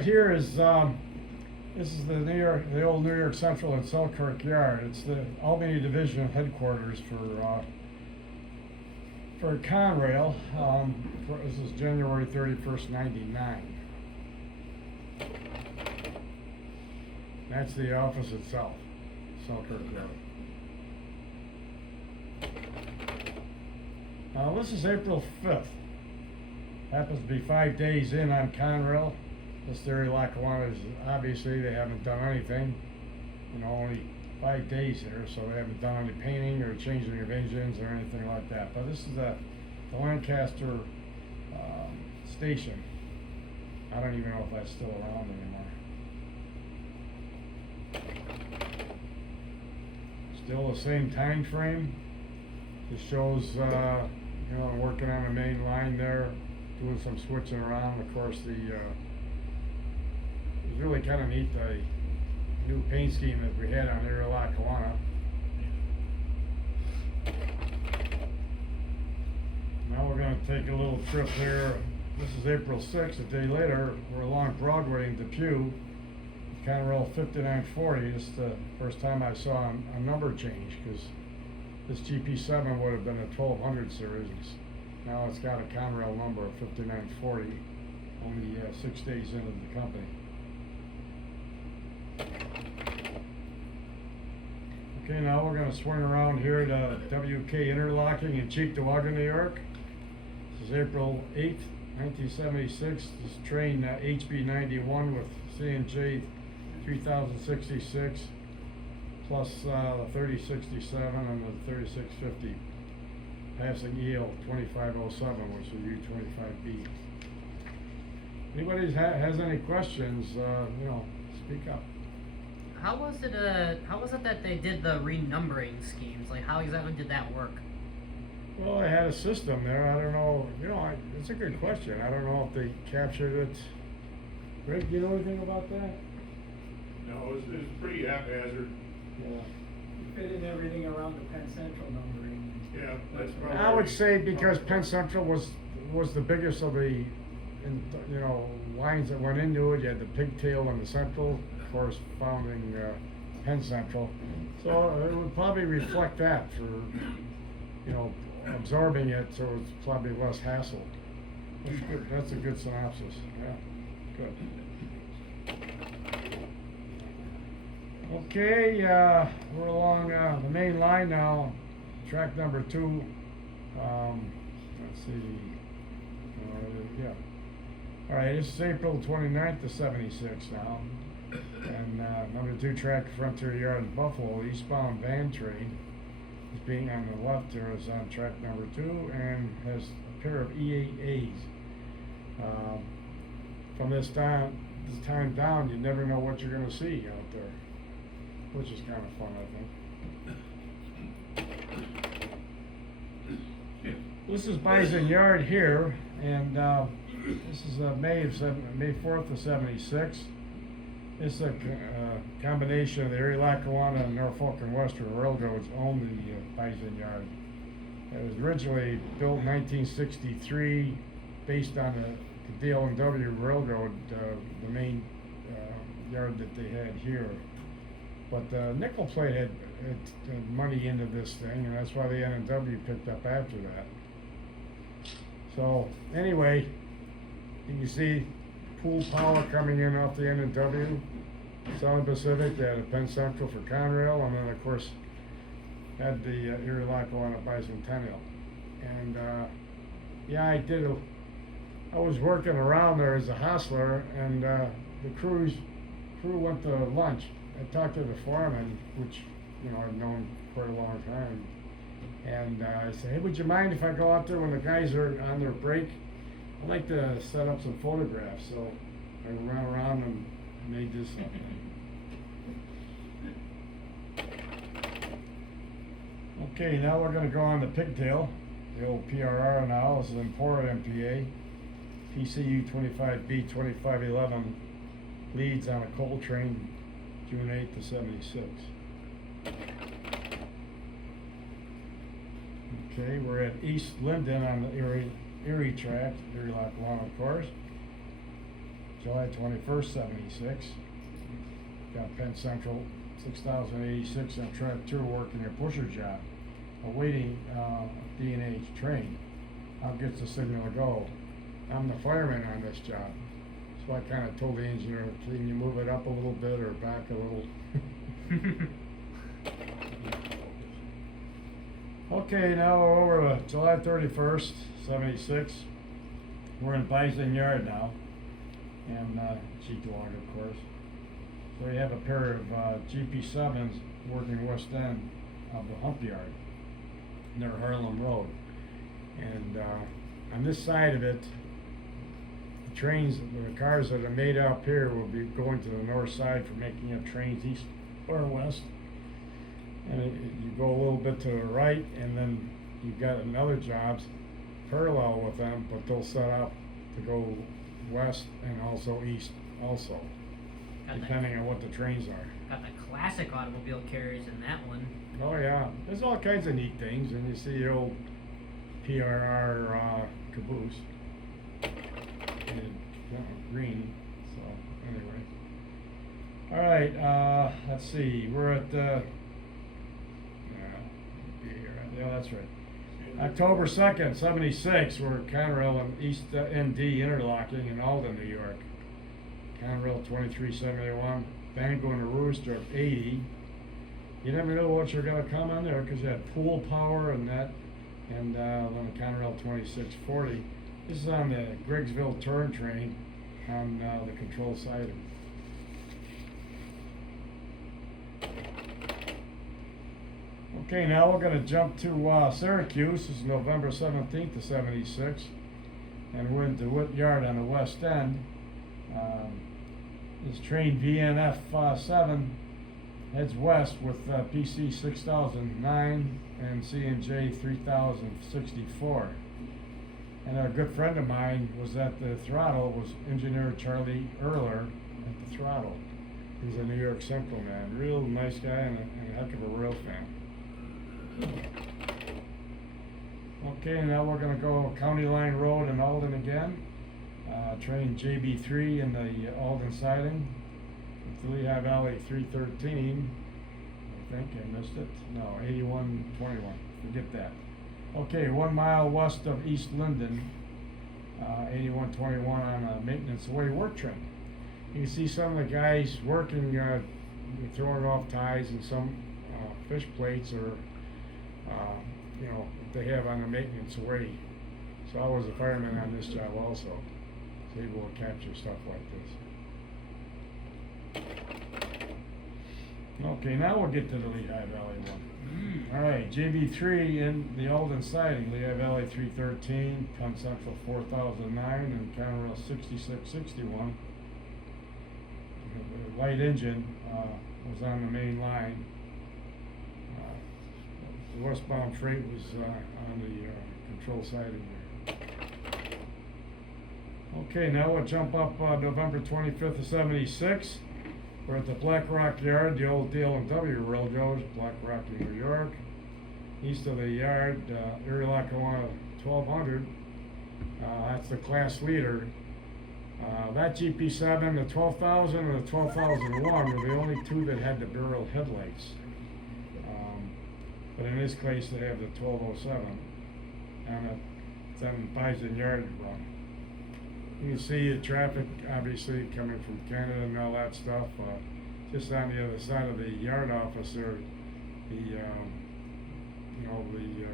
right here is this is the old New York Central and Selkirk Yard. It's the Albany Division headquarters for Conrail. This is January 31st, '99. That's the office itself, Selkirk Yard. Now this is April 5th. Happens to be 5 days in on Conrail. This Erie Lackawanna is obviously they haven't done anything. You know, only 5 days here, so they haven't done any painting or changing of engines or anything like that. But this is the Lancaster station. I don't even know if that's still around anymore. Still the same time frame. It shows, you know, working on the main line there, doing some switching around. Of course, it was really kind of neat, the new paint scheme that we had on Erie Lackawanna. Now we're going to take a little trip here. This is April 6th. A day later, we're along Broadway in Depew, Conrail 5940. This is the first time I saw a number change, because this GP7 would have been a 1200 series. Now it's got a Conrail number of 5940, only 6 days into the company. Okay, now we're going to swing around here to WK Interlocking in Cheektowaga, New York. This is April 8th, 1976. This train HB 91 with CNJ 3066 plus the 3067 and the 3650 passing EL 2507, which is U25B. Anybody has any questions, you know, speak up. How was it that they did the renumbering schemes? Like, how exactly did that work? Well, I had a system there. I don't know. You know, it's a good question. I don't know if they captured it. Greg, do you know anything about that? No, it was pretty haphazard. Yeah. You fit in everything around the Penn Central numbering. Yeah, that's probably. I would say because Penn Central was the biggest of the, you know, lines that went into it. You had the pigtail and the Central, of course, founding Penn Central. So it would probably reflect that for, you know, absorbing it, so it's probably less hassle. That's good. That's a good synopsis. Yeah, good. Okay, we're along the main line now, track number 2. Let's see. Yeah. All right, this is April 29th to 76 now. And number 2 track, Frontier Yard in Buffalo, eastbound van train. Is being on the left here is on track number 2 and has a pair of E8As. From this time down, you never know what you're going to see out there, which is kind of fun, I think. This is Bison Yard here, and this is May 4th of 76. This is a combination of the Erie Lackawanna and Norfolk and Western Railroads own the Bison Yard. It was originally built in 1963, based on the D.L.W. Railroad, the main yard that they had here. But Nickel Plate had money into this thing, and that's why the N&W picked up after that. So anyway, you can see pool power coming in off the N&W. Southern Pacific, they had a Penn Central for Conrail, and then of course had the Erie Lackawanna Bicentennial. And yeah, I was working around there as a hostler, and the crew went to lunch. I talked to the foreman, which, you know, I've known for a long time, and I said, hey, would you mind if I go out there when the guys are on their break? I'd like to set up some photographs. So I ran around and made this up. Okay, now we're going to go on to Pigtail, the old PRR now. This is Emporia MPA, PCU 25B 2511, leads on a coal train, June 8th to 76. Okay, we're at East Linden on the Erie track, Erie Lackawanna, of course. July 21st, 76. Got Penn Central 6086 on track 2 working their pusher job, awaiting D&H train. I'll get the signal to go. I'm the fireman on this job. So I kind of told the engineer, can you move it up a little bit or back a little? Okay, now we're over to July 31st, 76. We're in Bison Yard now, and Cheat Log, of course. So we have a pair of GP7s working west end of the hump yard near Harlem Road. And on this side of it, the trains, the cars that are made up here will be going to the north side for making up trains east or west. And you go a little bit to the right, and then you've got another jobs parallel with them, but they'll set up to go west and also east also, depending on what the trains are. Got the classic automobile carriers in that one. Oh yeah, there's all kinds of neat things, and you see the old PRR caboose in green. So anyway, all right. Let's see. We're at yeah, that's right. October 2nd, 76. We're at Conrail and East ND interlocking in Alden, New York. Conrail 2371. Bango and the Rooster of 80. You never know what you're going to come on there because you had pool power and that, and then the Conrail 2640. This is on the Griggsville turn train on the control siding. Okay, now we're going to jump to Syracuse. This is November 17th of 76, and we're in DeWitt Yard on the west end. This train VNF 7 heads west with PC 6009 and C&J 3064. And a good friend of mine was at the throttle, was engineer Charlie Erler at the throttle. He's a New York Central man, real nice guy and a heck of a rail fan. Okay, now we're going to go County Line Road in Alden again. Train JB3 in the Alden siding. With Lehigh Valley 313. I think I missed it. No, 8121. Forget that. Okay, 1 mile west of East Linden. 8121 on a maintenance away work train. You can see some of the guys working, throwing off ties and some fish plates or you know, they have on the maintenance away. So I was a fireman on this job also. So able to capture stuff like this. Okay, now we'll get to the Lehigh Valley one. Alright, JB3 in the Alden siding, Lehigh Valley 313, Penn Central 4009, and Conrail 6661. The light engine was on the main line. The westbound freight was on the control siding there. Okay, now we'll jump up November 25th of 76. We're at the Black Rock Yard, the old D&W Railroad, Black Rock, New York. East of the yard, Erie Lackawanna 1200. That's the class leader. That GP7, the 12,000 and the 12,001 were the only two that had the barrel headlights. But in this case, they have the 1207 and a then Bison Yard run. You can see the traffic obviously coming from Canada and all that stuff. Just on the other side of the yard office there, the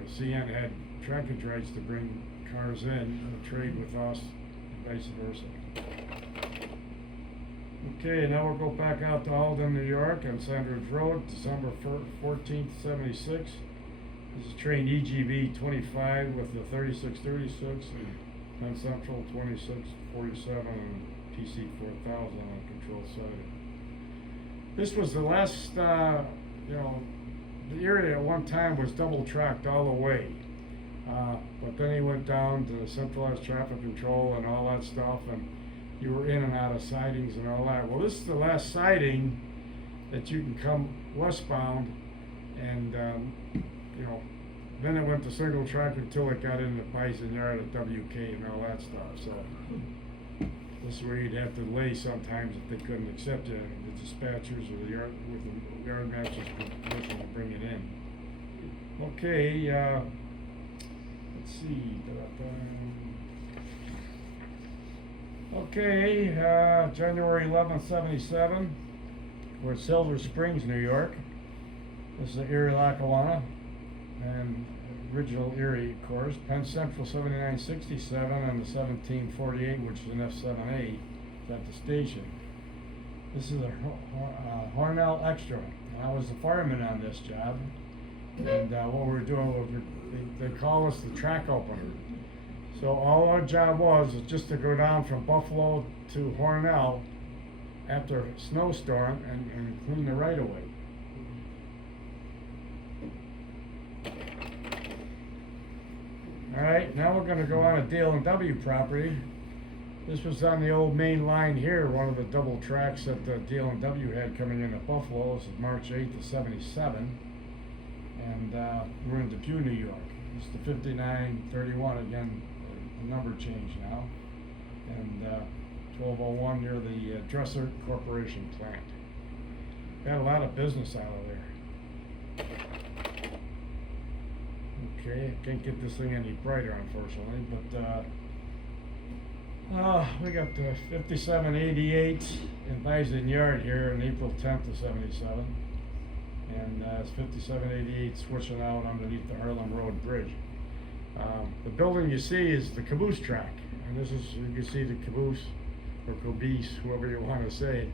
CN had trackage rights to bring cars in and trade with us, and vice versa. Okay, now we'll go back out to Alden, New York on Sandridge Road, December 14th, 76. This is train EGV 25 with the 3636 and Penn Central 2647 and PC 4000 on control siding. This was the last, the area at one time was double tracked all the way. But then he went down to centralized traffic control and all that stuff, and you were in and out of sidings and all that. Well, this is the last siding that you can come westbound, and then it went to single track until it got into Bison Yard at WK and all that stuff. So This is where you'd have to lay sometimes if they couldn't accept you, the dispatchers or the yard, with the yard master's permission to bring it in. Okay, let's see. Okay, January 11th, 77. We're at Silver Springs, New York. This is the Erie Lackawanna, and original Erie, of course. Penn Central 7967 and the 1748, which is an F7A, is at the station. This is a Hornell Extra. I was the fireman on this job, and what we were doing was they call us the track opener. So all our job was just to go down from Buffalo to Hornell after a snowstorm and clean the right of way. All right, now we're going to go on a D&W property. This was on the old main line here, one of the double tracks that the D&W had coming into Buffalo. This is March 8th of 77. And we're in Depew, New York. It's the 5931, again, the number change now. And 1201 near the Dresser Corporation plant. Got a lot of business out of there. Okay, can't get this thing any brighter, unfortunately, but we got the 5788 in Bison Yard here on April 10th of 77. And it's 5788 switching out underneath the Harlem Road Bridge. The building you see is the caboose track, and this is, you can see the caboose, or caboose, whoever you want to say,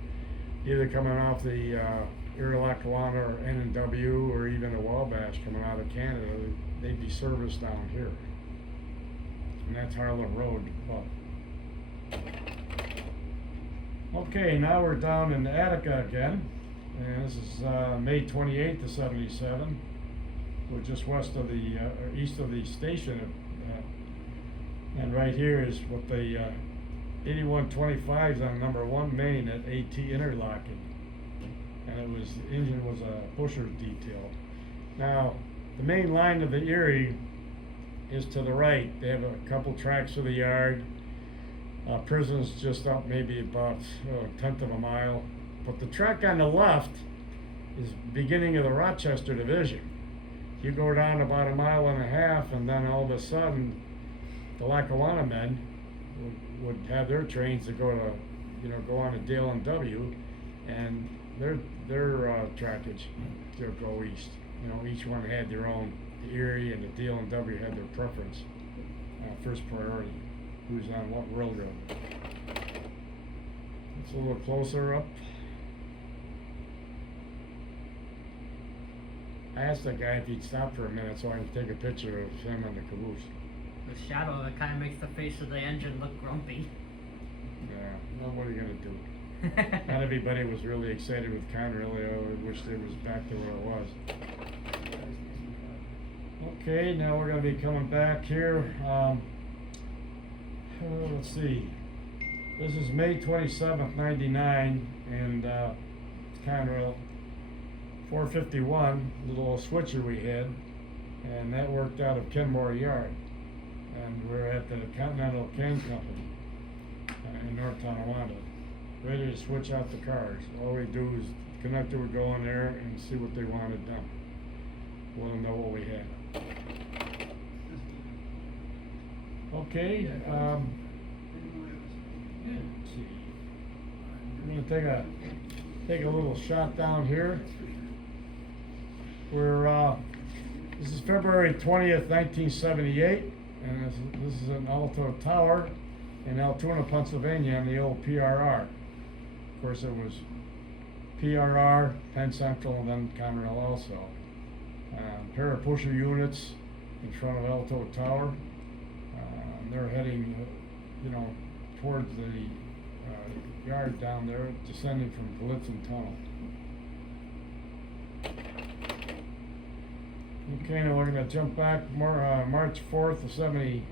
either coming off the Erie Lackawanna or N&W, or even a Wabash coming out of Canada. They'd be serviced down here, and that's Harlem Road. Okay, now we're down in Attica again, and this is May 28th of 77. We're just west of the, or east of the station, and right here is what the 8125 is on number 1 main at AT Interlocking, and it was, the engine was a pusher detail. Now, the main line of the Erie is to the right. They have a couple tracks to the yard. Prison's just up maybe about a tenth of a mile. But the track on the left is beginning of the Rochester Division. You go down about a mile and a half, and then all of a sudden, the Lackawanna men would have their trains to go to, go on to D&W, and their trackage to go east. Each one had their own. The Erie and the D&W had their preference, first priority, who's on what railroad. It's a little closer up. I asked that guy if he'd stop for a minute so I can take a picture of him on the caboose. The shadow that kind of makes the face of the engine look grumpy. Yeah, well, what are you gonna do? Not everybody was really excited with Conrail. I wish it was back to where it was. Okay, now we're going to be coming back here. Let's see. This is May 27th, 99, and Conrail 451, the little switcher we had, and that worked out of Kenmore Yard. And we're at the Continental Can Company in North Tonawanda, ready to switch out the cars. All we do is the conductor would go in there and see what they wanted done. Let them know what we had. Okay, let's see. I'm gonna take a little shot down here. This is February 20th, 1978, and this is an Alto Tower in Altoona, Pennsylvania, on the old PRR. Of course, it was PRR, Penn Central, and then Conrail also. Pair of pusher units in front of Alto Tower. They're heading, towards the yard down there, descending from Glitzen Tunnel. Okay, now we're going to jump back March 4th of 78.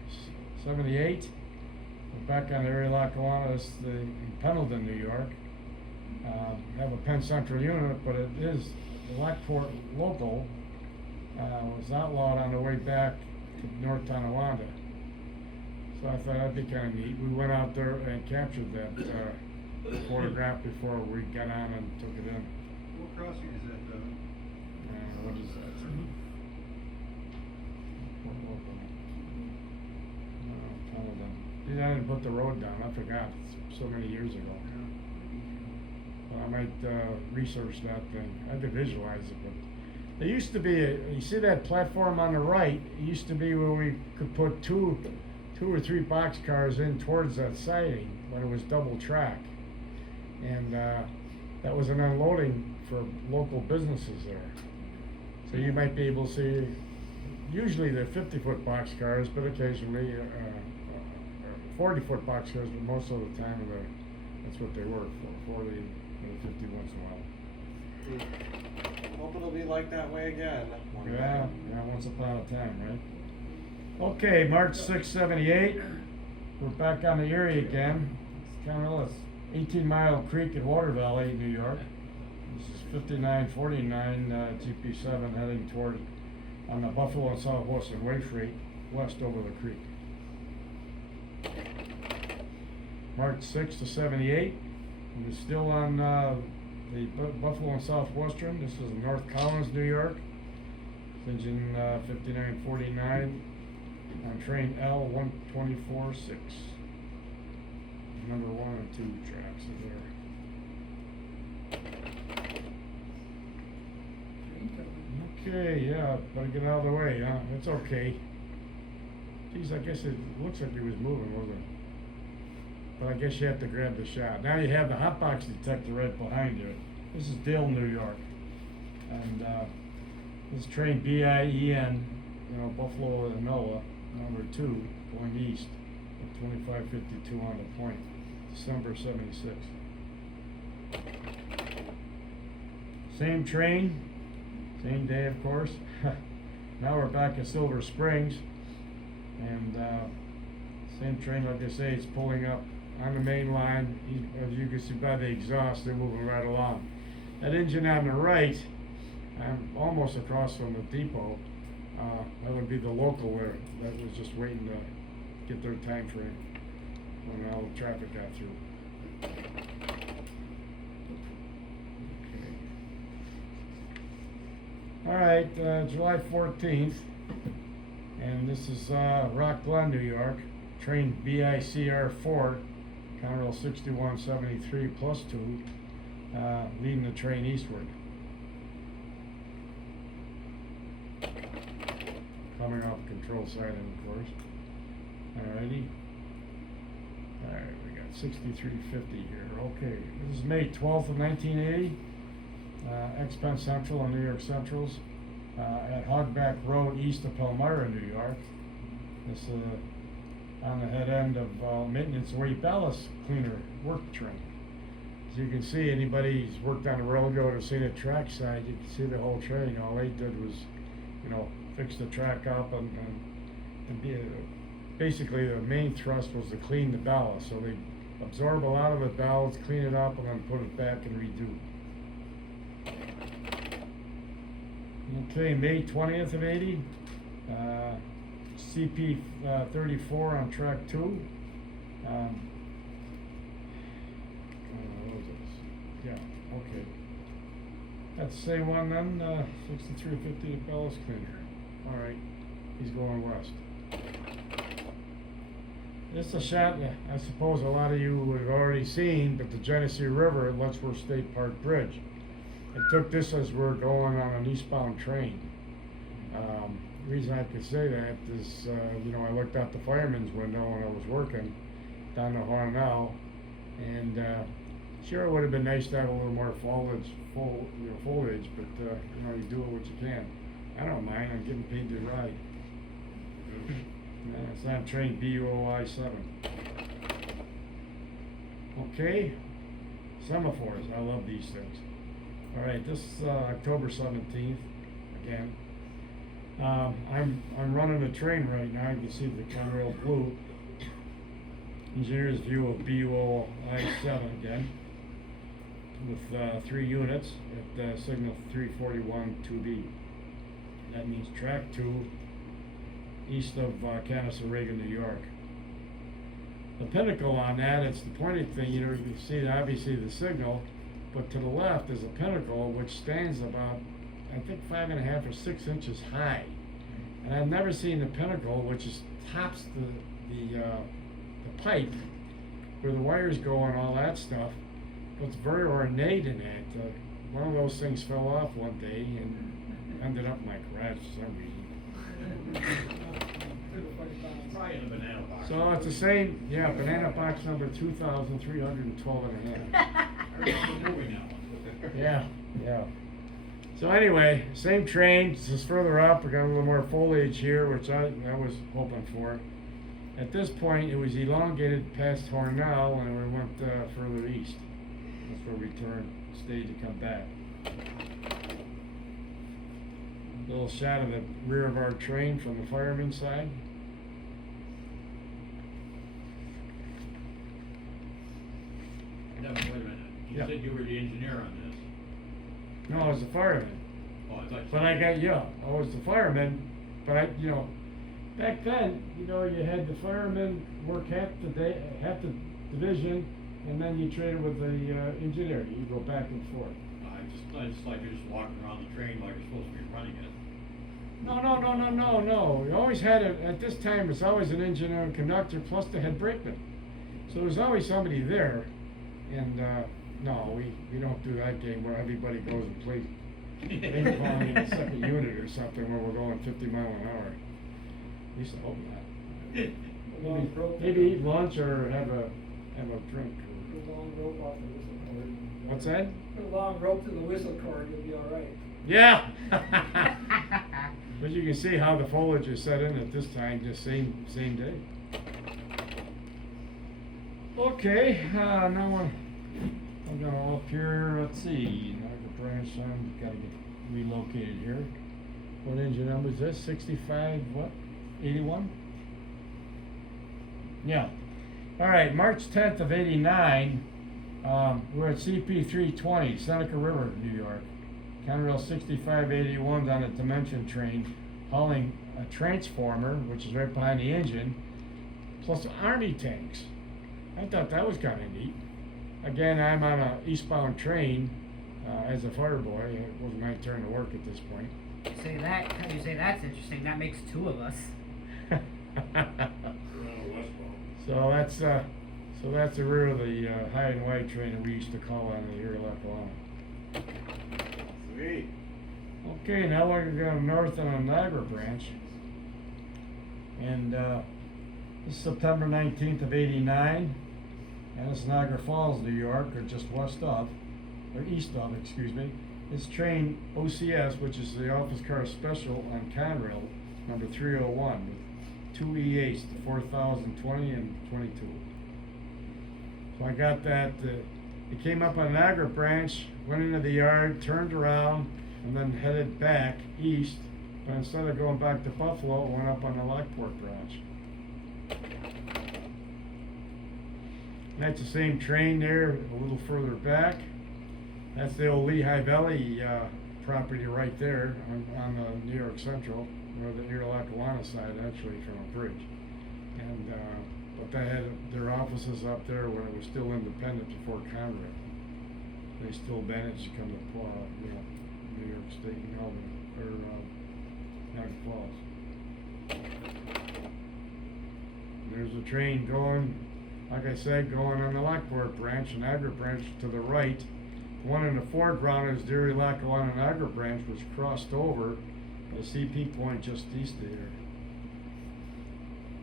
We're back on the Erie Lackawanna. This is in Pendleton, New York. Have a Penn Central unit, but it is the Lockport local. Was outlawed on the way back to North Tonawanda. So I thought that'd be kinda neat. We went out there and captured that, photograph before we got on and took it in. What crossing is that, What is that? No, Tunnel. Yeah, I didn't put the road down, I forgot, it's so many years ago. But I might, research that thing, I had to visualize it, but there used to be, you see that platform on the right, it used to be where we could put two or three boxcars in towards that siding when it was double track. And, that was an unloading for local businesses there. So you might be able to see, usually they're 50-foot boxcars, but occasionally, 40-foot boxcars, but most of the time that's what they were, for 40 and 50 once in a while. Hope it'll be like that way again. one Yeah, day. yeah, once upon a time, right? Okay, March 6, 78. We're back on the Erie again. It's kind of 18 Mile Creek in Water Valley, New York. This is 5949 GP7 heading toward on the Buffalo and Southwestern Way Freight west over the creek. March 6 to 78. And we're still on the Buffalo and Southwestern. This is North Collins, New York. It's engine 5949 on train L1246. Number 1 and 2 tracks are there. Okay, yeah, better get out of the way, huh? It's okay. Geez, I guess it looks like he was moving, wasn't it? But I guess you have to grab the shot. Now you have the hotbox detector right behind you. This is Dale, New York. And this train BIEN, Buffalo and Noah, number 2, going east at 2552 on the point, December 76. Same train, same day, of course. Now we're back in Silver Springs, and same train, like I say, it's pulling up on the main line. As you can see by the exhaust, they're moving right along. That engine on the right, I'm almost across from the depot. That would be the local there that was just waiting to get their time frame when all the traffic got through. All right, July 14th, and this is Rock Glen, New York. Train BICR4, Conrail 6173 plus 2, leading the train eastward. Coming off control siding, of course. Alrighty. Alright, we got 6350 here. Okay, this is May 12th of 1980. Penn Central and New York Centrals at Hogback Road east of Palmyra, New York. This on the head end of maintenance weight ballast cleaner work train. As you can see, anybody who's worked on a railroad or seen a track side, you can see the whole train. All they did was, fix the track up and basically the main thrust was to clean the ballast. So they absorb a lot of the ballast, clean it up, and then put it back and redo. Okay, May 20th of 80, CP 34 on track 2. What was this? Yeah, okay. That's the same one then, 6350 ballast cleaner. Alright, he's going west. This is a shot I suppose a lot of you have already seen, but the Genesee River at Letchworth State Park Bridge. I took this as we're going on an eastbound train. The reason I could say that is, I looked out the fireman's window when I was working down the Hornell, and sure it would have been nice to have a little more foliage, but you do what you can. I don't mind. I'm getting paid to ride. It's on train BUOI 7. Okay, semaphores. I love these things. All right, this is October 17th. Again, I'm running a train right now. You can see the Conrail blue. Engineer's view of BUOI 7 again, with 3 units at signal 341 2B. That means track 2 east of Canastota, New York. the pinnacle on that, it's the pointed thing, you know, you can see obviously the signal, but to the left is a pinnacle which stands about, I think 5.5 or 6 inches high. And I've never seen the pinnacle, which is tops the pipe where the wires go and all that stuff. But it's very ornate in that. One of those things fell off one day and ended up in my garage for some reason. Probably in a banana box. So it's the same, yeah, banana box number 2,312 and a half. I remember moving that one. Yeah, yeah. So anyway, same train, this is further up, we got a little more foliage here, which I was hoping for. At this point, it was elongated past Hornell, and we went further east. That's where we stayed to come back. A little shot of the rear of our train from the fireman's side. Devin, wait a minute. You Yeah. said you were the engineer on this. No, I was the fireman. Oh, I thought you But I was the fireman, but back then, you had the fireman work half the day, half the division, and then you traded with the engineer. You go back and forth. I just like you're just walking around the train like you're supposed to be running it. No. You always had at this time, it's always an engineer and conductor plus the head brakeman. So there's always somebody there. And, no, we don't do that game where everybody goes and plays ping pong in the second unit or something where we're going 50 miles an hour. At least I hope not. Maybe eat lunch or have a drink. Put a long rope off the whistle cord. What's that? Put a long rope to the whistle cord, you'll be all right. Yeah. But you can see how the foliage is set in at this time, just same day. Okay, now I'm gonna up here, let's see, Niagara branch, I've gotta get relocated here. What engine number is this, 65, what, 81? Yeah, alright, March 10th of 89, we're at CP 320, Seneca River, New York. Conrail 6581's on a dimension train, hauling a transformer, which is right behind the engine, plus army tanks. I thought that was kind of neat. Again, I'm on a eastbound train as a fire boy. It wasn't my turn to work at this point. You say that's interesting. That makes two of us. So that's the rear of the high and wide train that we used to call on the Erie Lackawanna. Sweet. Okay, now we're going to go north on a Niagara branch. And this is September 19th of 89. And it's Niagara Falls, New York, or just east of, excuse me. It's train OCS, which is the Office Car Special on Conrail, number 301, with 2 E8s, the 4020 and 22. So I got that. It came up on Niagara branch, went into the yard, turned around, and then headed back east. But instead of going back to Buffalo, it went up on the Lockport branch. That's the same train there, a little further back. That's the old Lehigh Valley property right there on the New York Central, or the Erie Lackawanna side, actually, from a bridge. And but they had their offices up there when it was still independent before Conrail. They still managed to come to New York State and Melbourne, or Niagara Falls. There's a train going, like I said, going on the Lockport branch, and Niagara branch to the right. The one in the foreground is the Erie Lackawanna Niagara branch, which crossed over the CP point just east of here.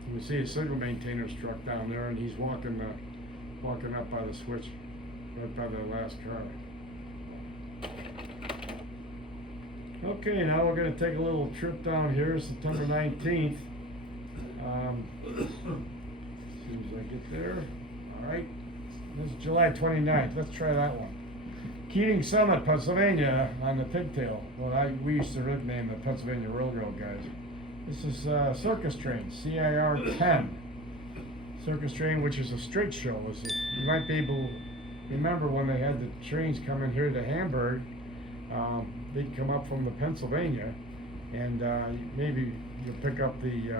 You can see a signal maintainer's truck down there, and he's walking up by the switch, right by the last car. Okay, now we're going to take a little trip down here, September 19th. As soon as I get there. Alright. This is July 29th. Let's try that one. Keating Summit, Pennsylvania, on the pigtail. Well, we used to nickname the Pennsylvania Railroad guys. This is Circus Train, CIR 10. Circus Train, which is a straight show. You might be able to remember when they had the trains coming here to Hamburg. They'd come up from the Pennsylvania, and maybe you'll pick up the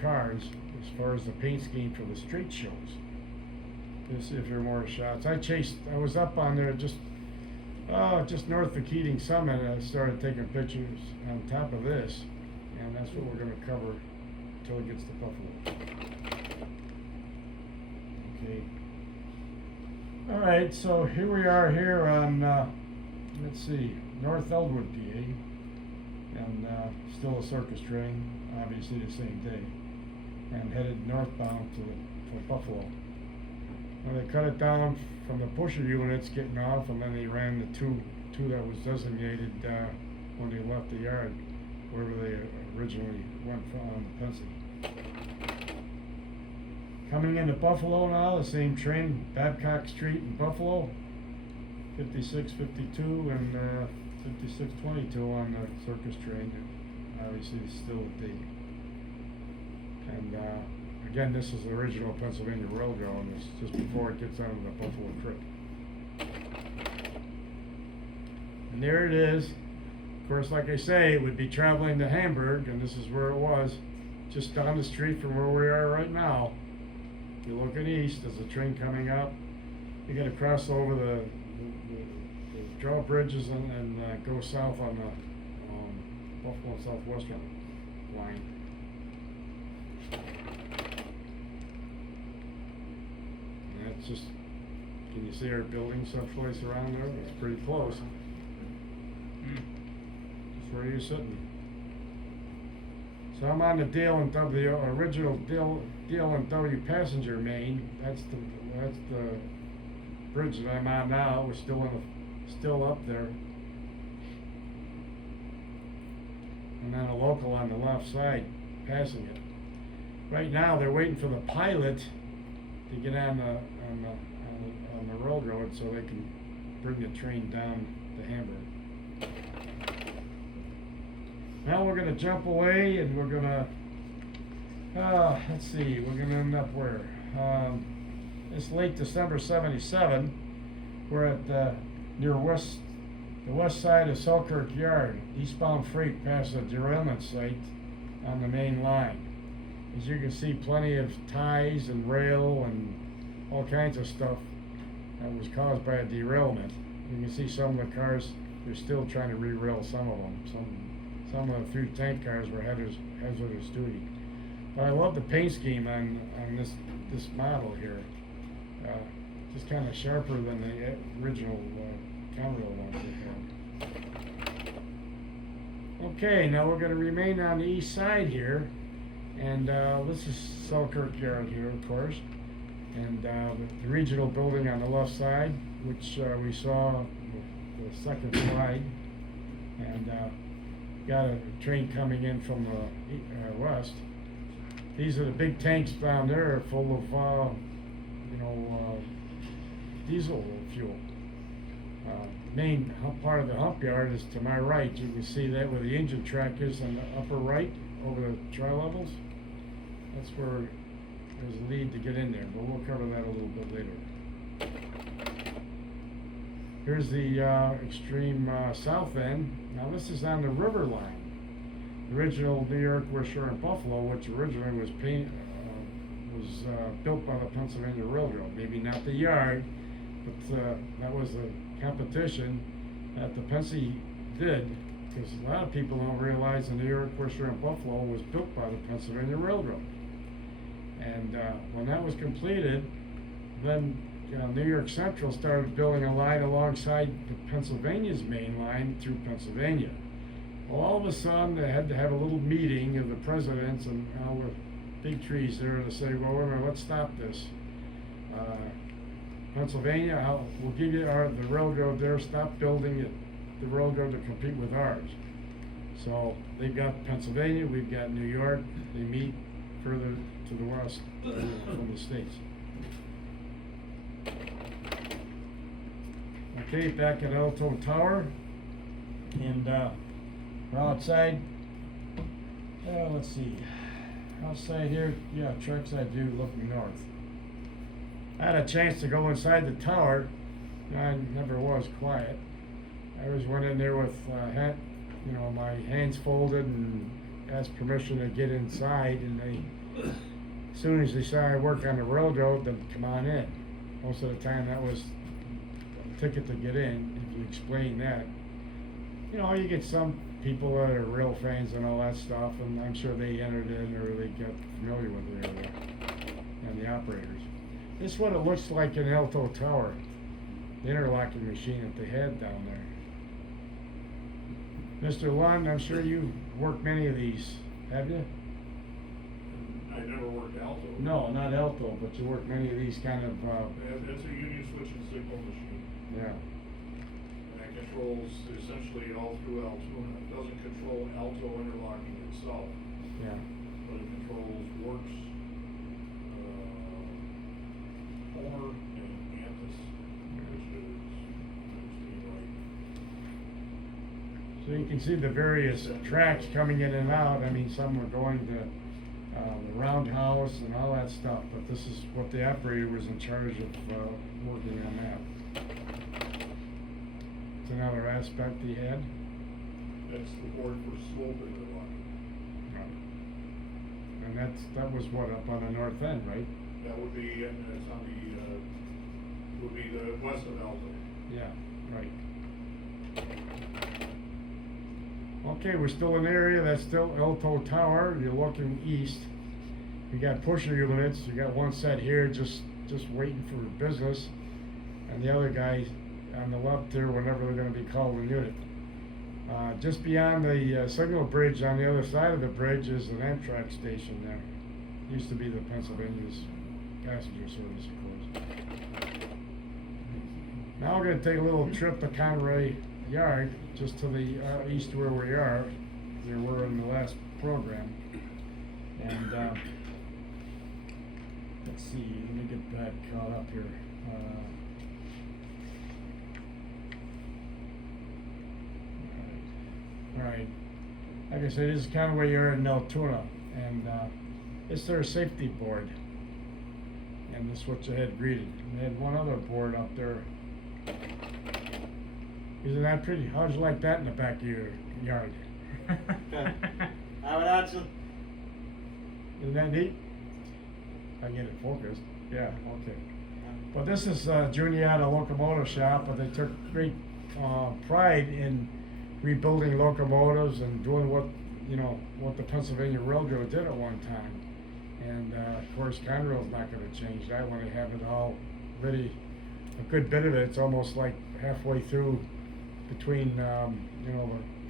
cars. as far as the paint scheme for the street shows. Let's see if there are more shots. I was up on there just north of Keating Summit, and I started taking pictures on top of this, and that's what we're going to cover until it gets to Buffalo. Okay. All right, so here we are here on, let's see, North Eldwood, PA, and still a circus train, obviously the same day, and headed northbound to Buffalo. Well, they cut it down from the pusher units getting off, and then they ran the two that was designated when they left the yard, wherever they originally went from on the Pennsy. Coming into Buffalo now, the same train, Babcock Street in Buffalo, 5652 and 5622 on the circus train. Obviously, it's still a date. And again, this is the original Pennsylvania Railroad, and it's just before it gets onto the Buffalo Trip. And there it is. Of course, like I say, it would be traveling to Hamburg, and this is where it was, just down the street from where we are right now. If you're looking east, there's a train coming up. You got to cross over the drawbridges and go south on the Buffalo and Southwestern line. And that's just, can you see our building someplace around there? It's pretty close. Just where you're sitting. So I'm on the D&W, original D&W passenger main. That's the bridge that I'm on now. We're still up there. And then a local on the left side, passing it. Right now, they're waiting for the pilot to get on the railroad so they can bring the train down to Hamburg. Now we're going to jump away, and we're going to, let's see, we're going to end up where? It's late December 77. We're at near the west side of Selkirk Yard. Eastbound freight past a derailment site on the main line. As you can see, plenty of ties and rail and all kinds of stuff that was caused by a derailment. You can see some of the cars, they're still trying to re-rail some of them. Some of the 3 tank cars were hazardous duty. But I love the paint scheme on this model here. Just kind of sharper than the original Conrail ones they had. Okay, now we're going to remain on the east side here. And this is Selkirk Yard here, of course. And the regional building on the left side, which we saw the second slide. And got a train coming in from the west. These are the big tanks down there full of, diesel fuel. Main part of the hump yard is to my right. You can see that where the engine track is on the upper right over the tri-levels. That's where there's a lead to get in there, but we'll cover that a little bit later. Here's the extreme south end. Now this is on the river line. The original WNYRHS in Buffalo, which originally was built by the Pennsylvania Railroad. Maybe not the yard, but that was a competition that the Pennsy did, because a lot of people don't realize the WNYRHS in Buffalo was built by the Pennsylvania Railroad. And when that was completed, then New York Central started building a line alongside Pennsylvania's main line through Pennsylvania. Well, all of a sudden, they had to have a little meeting of the presidents and all the big trees there to say, well, wait a minute, let's stop this. Pennsylvania, we'll give you the railroad there, stop building the railroad to compete with ours. So they've got Pennsylvania, we've got New York, they meet further to the west from the states. Okay, back at Alto Tower, and we're outside. Let's see, outside here, yeah, trackside view looking north. I had a chance to go inside the tower. I never was quiet. I always went in there with my hands folded and asked permission to get inside, and they as soon as they started work on the railroad, then come on in. Most of the time that was a ticket to get in, if you explain that. You know, you get some people that are rail fans and all that stuff, and I'm sure they entered in or they got familiar with the area and the operators. This is what it looks like in Alto Tower, the interlocking machine that they had down there. Mr. Lund, I'm sure you've worked many of these, have you? I never worked Alto. No, not Alto, but you worked many of these kind of, It's a union switch and signal machine. yeah. And it controls essentially all through Altoona. It doesn't control Alto interlocking itself, Yeah. but it controls Works, Homer, and Antis, which is right. So you can see the various tracks coming in and out. I mean, some were going to the roundhouse and all that stuff, but this is what the operator was in charge of working on that. It's another aspect he had. That's the board for slope interlocking. And that was what, up on the north end, right? That would be, and it's on the, would be the west of Alto. Yeah, right. Okay, we're still in the area, that's still Alto Tower, you're looking east. You got pusher units, you got one set here just waiting for business, and the other guys on the left there whenever they're gonna be called in unit. Just beyond the signal bridge on the other side of the bridge is an Amtrak station there. Used to be the Pennsylvania's passenger service, of course. Now we're gonna take a little trip to Conrail Yard, just to the east where we are. There were in the last program. And let's see, let me get that caught up here. All right. Like I said, this is kind of where you're in Altoona, and it's their safety board. And this is what you had greeted. And they had one other board up there. Isn't that pretty? How'd you like that in the back of your yard? I would actually. Isn't that neat? I get it focused. Yeah, okay. But this is Juniata Locomotive Shop, but they took great pride in rebuilding locomotives and doing what the Pennsylvania Railroad did at one time. And of course, Conrail's not going to change that when they have it all ready. A good bit of it's almost like halfway through between the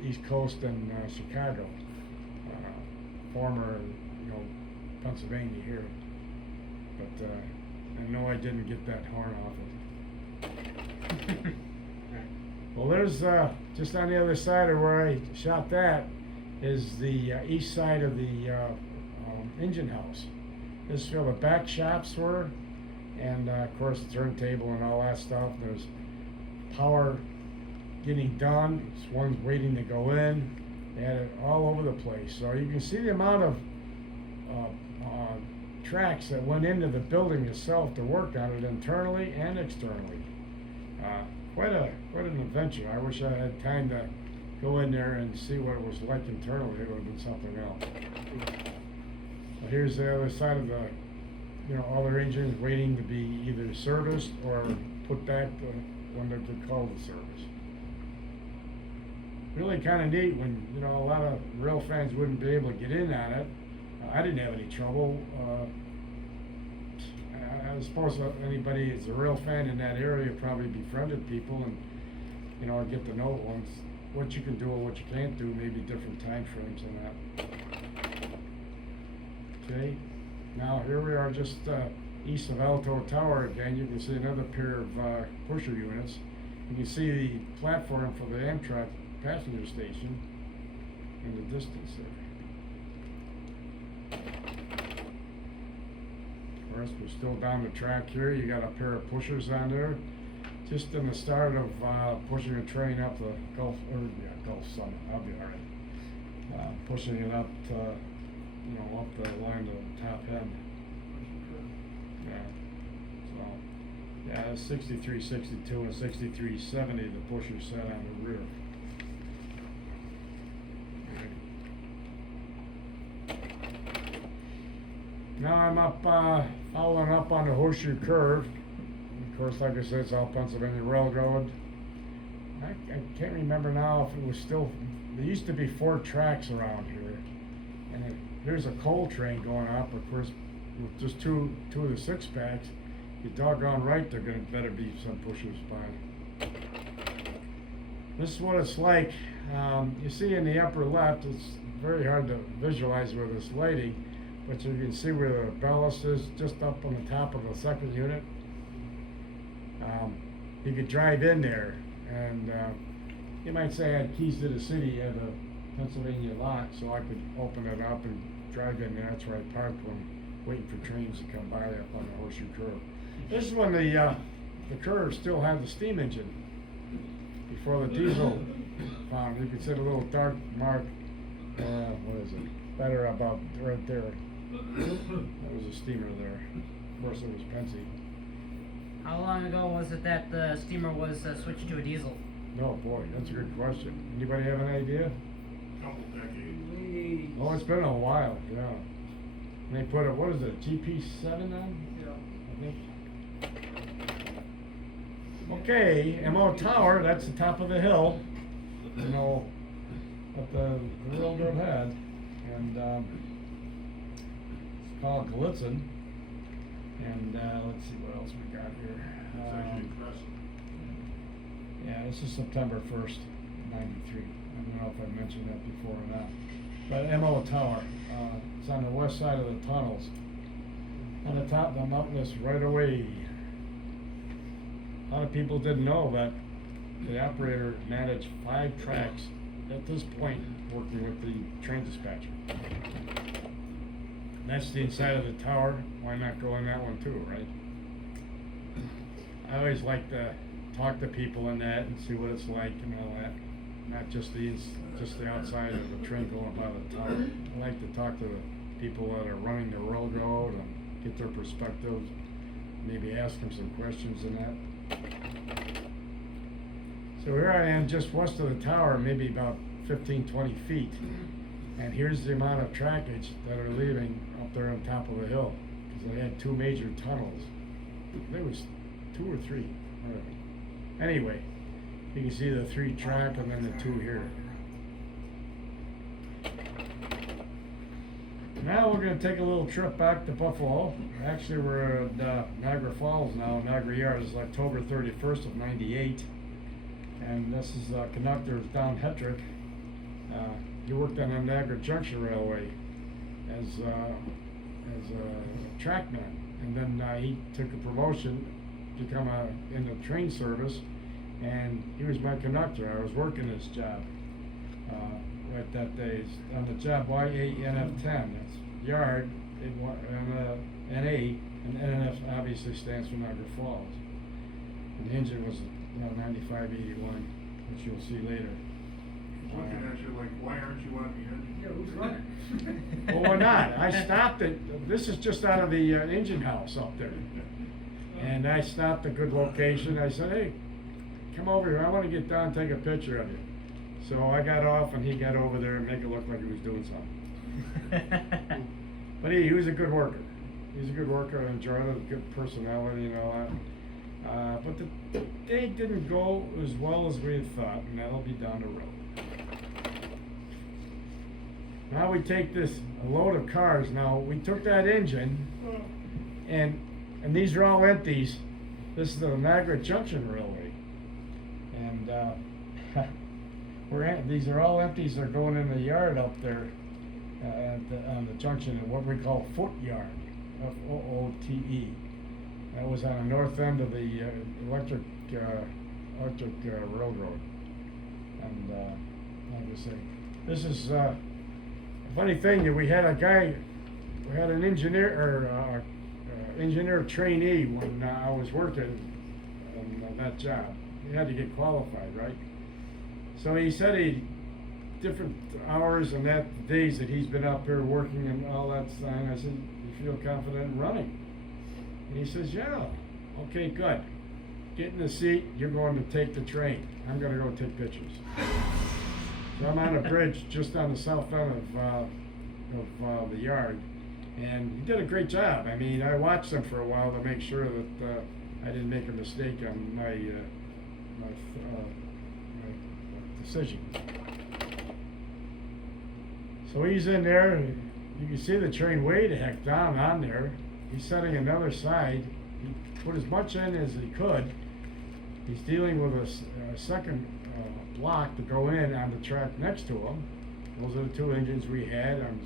East Coast and Chicago, former Pennsylvania here. But I know I didn't get that horn off it. Well, there's just on the other side of where I shot that is the east side of the engine house. This is where the back shops were, and of course the turntable and all that stuff. There's power getting done. One's waiting to go in. They had it all over the place. So you can see the amount of tracks that went into the building itself to work on it internally and externally. Quite an adventure. I wish I had time to go in there and see what it was like internally. It would have been something else. But here's the other side of the, all their engines waiting to be either serviced or put back when they're called to service. Really kind of neat when, a lot of rail fans wouldn't be able to get in on it. I didn't have any trouble. I suppose anybody that's a rail fan in that area probably befriended people and, get to know what you can do and what you can't do, maybe different time frames and that. Okay, now here we are just east of Alto Tower again. You can see another pair of pusher units. You can see the platform for the Amtrak passenger station in the distance there. Of course, we're still down the track here. You got a pair of pushers on there. Just in the start of pushing a train up the Gulf Summit. I'll be all right. Pushing it up to, up the line to the top end. Yeah. So, yeah, it's 6362 and 6370 the pusher set on the rear. now I'm up, following up on the Horseshoe Curve. Of course, like I said, it's all Pennsylvania Railroad. I can't remember now if it was still, there used to be 4 tracks around here. And there's a coal train going up, of course, with just two of the 6-packs. You're doggone right there're gonna better be some pushers by. This is what it's like. You see in the upper left, it's very hard to visualize with this lighting, but you can see where the ballast is just up on the top of the second unit. You could drive in there, and you might say I had keys to the city at a Pennsylvania lot, so I could open it up and drive in there. That's where I parked when waiting for trains to come by up on the Horseshoe Curve. This is when the curve still had the steam engine before the diesel found. You can see the little dark mark. What is it? Better about right there. That was a steamer there. Of course, it was Pennsy. How long ago was it that the steamer was switched to a diesel? No, boy, that's a good question. Anybody have an idea? Couple decades. Lady. Oh, it's been a while, yeah. And they put a, what is it, GP7 on? Yeah. I think. Okay, MO Tower, that's the top of the hill, you know, that the railroad had, and it's called Gallitzin, and let's see what else we got here. It's actually impressive. Yeah, this is September 1st, 93. I don't know if I mentioned that before or not. But MO Tower, it's on the west side of the tunnels. On the top of the mountain is right away. A lot of people didn't know that the operator managed 5 tracks at this point, working with the train dispatcher. That's the inside of the tower. Why not go in that one too, right? I always like to talk to people in that and see what it's like and all that. Not just the outside of the train going by the tower. I like to talk to the people that are running the railroad and get their perspectives. Maybe ask them some questions and that. So here I am just west of the tower, maybe about 15-20 feet. And here's the amount of trackage that are leaving up there on top of the hill. Because they had 2 major tunnels. There was 2 or 3. Anyway, you can see the 3 track and then the 2 here. Now we're going to take a little trip back to Buffalo. Actually, we're at Niagara Falls now. WNYRHS is October 31st of 98. And this is conductor Don Hetrick. He worked on the Niagara Junction Railway as a trackman. And then he took a promotion to come in the train service. And he was my conductor. I was working this job right that day on the job YANF10. That's yard, NA, and NF obviously stands for Niagara Falls. And the engine was 9581, which you'll see later. He's looking at you like, why aren't you on the engine? Yeah, who's running? Well, we're not. I stopped it. This is just out of the engine house up there. And I stopped a good location. I said, hey, come over here. I want to get down and take a picture of you. So I got off and he got over there and make it look like he was doing something. But he was a good worker. He's a good worker. I enjoyed it. Good personality and all that. But the day didn't go as well as we had thought, and that'll be down the road. Now we take this load of cars. Now we took that engine, and these are all empties. This is the Niagara Junction Railway, and these are all empties. They're going in the yard up there on the junction, in what we call foot yard, FOOTE. That was on the north end of the electric railroad. And like I say, this is a funny thing that we had an engineer trainee when I was working on that job. He had to get qualified, right? So he said different hours and days that he's been up here working and all that thing. I said, you feel confident in running? And he says, yeah. Okay, good. Get in the seat. You're going to take the train. I'm going to go take pictures. So I'm on a bridge just on the south end of the yard, And he did a great job. I mean, I watched him for a while to make sure that I didn't make a mistake on my decision. So he's in there. You can see the train way the heck down on there. He's setting another side. He put as much in as he could. He's dealing with a second block to go in on the track next to him. Those are the two engines we had on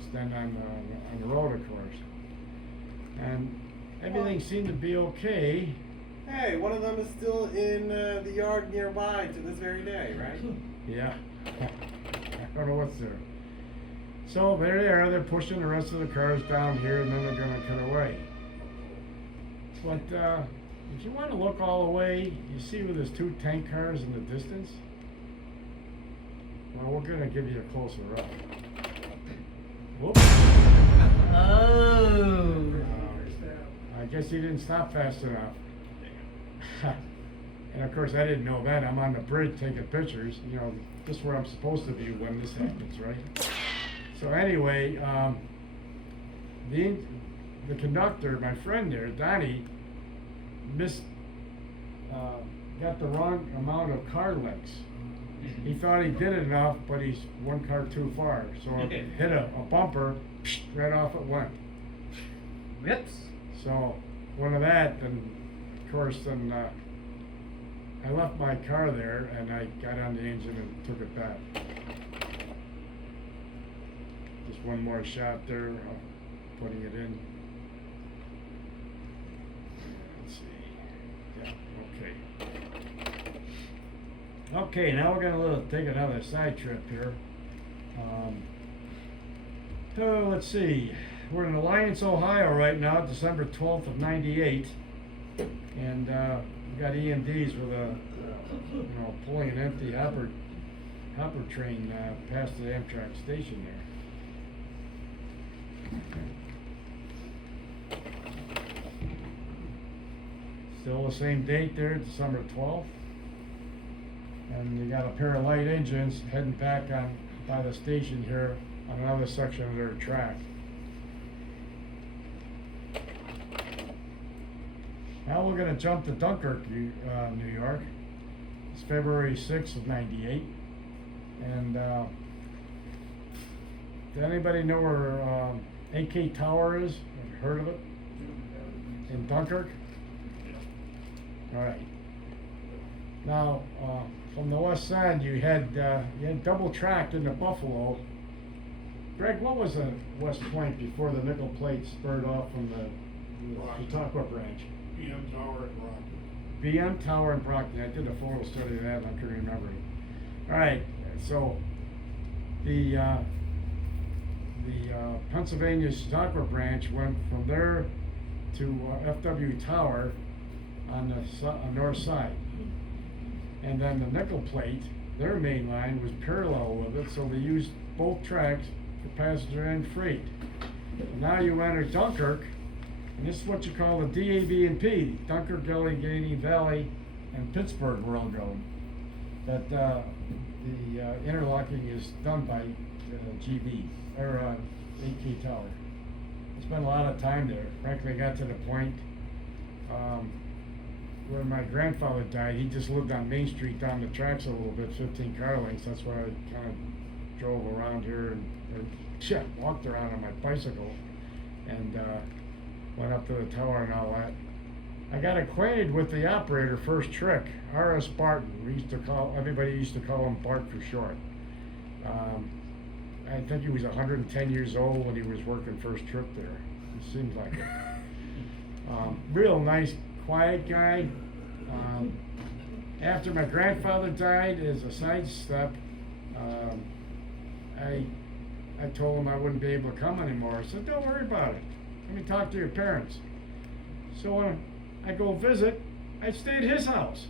the road, of course. And everything seemed to be okay. Hey, one of them is still in the yard nearby to this very day, right? Yeah. I don't know what's there. So there they are. They're pushing the rest of the cars down here, and then they're going to cut away. But if you want to look all the way, you see where there's two tank cars in the distance? Well, we're going to give you a closer up. Whoops. Oh. I guess he didn't stop fast enough. And of course, I didn't know that. I'm on the bridge taking pictures. You know, this is where I'm supposed to be when this happens, right? So anyway, the conductor, my friend there, Donnie, got the wrong amount of car lengths. He thought he did it enough, but he's one car too far. So it hit a bumper, right off it went. Whoops. So one of that, and of course, then I left my car there, and I got on the engine and took it back. Just one more shot there, putting it in. Let's see. Yeah, okay. Okay, now we're gonna take another side trip here. So let's see. We're in Alliance, Ohio right now, December 12th of '98, and we got E&Ds with a, pulling an empty hopper train past the Amtrak station there. Still the same date there, December 12th. And you got a pair of light engines heading back by the station here on another section of their track. Now we're going to jump to Dunkirk, New York. It's February 6th of '98. And does anybody know where AK Tower is? Have you heard of it? In Dunkirk? All right. Now, from the west side, you had double tracked into Buffalo. Greg, what was the West Point before the nickel plate spurred off from the Chautauqua branch? BM Tower in Brockton. BM Tower in Brockton. I did a photo study of that and I couldn't remember it. All right, so the Pennsylvania Chautauqua branch went from there to FW Tower on the north side. And then the nickel plate, their main line was parallel with it, so they used both tracks for passenger and freight. And now you enter Dunkirk, and this is what you call the DAB&P, Dunkirk, Allegheny Valley, and Pittsburgh Railroad. That the interlocking is done by GB, or AK Tower. I spent a lot of time there. Frankly, I got to the point when my grandfather died. He just lived on Main Street down the tracks a little bit, 15 car lengths. That's why I kind of drove around here and walked around on my bicycle and went up to the tower and all that. I got acquainted with the operator first trick, R.S. Barton. Everybody used to call him Bart for short. I think he was 110 years old when he was working first trip there. It seems like it. Real nice, quiet guy. After my grandfather died, as a sidestep, I told him I wouldn't be able to come anymore. I said, don't worry about it. Let me talk to your parents. So when I go visit, I stay at his house.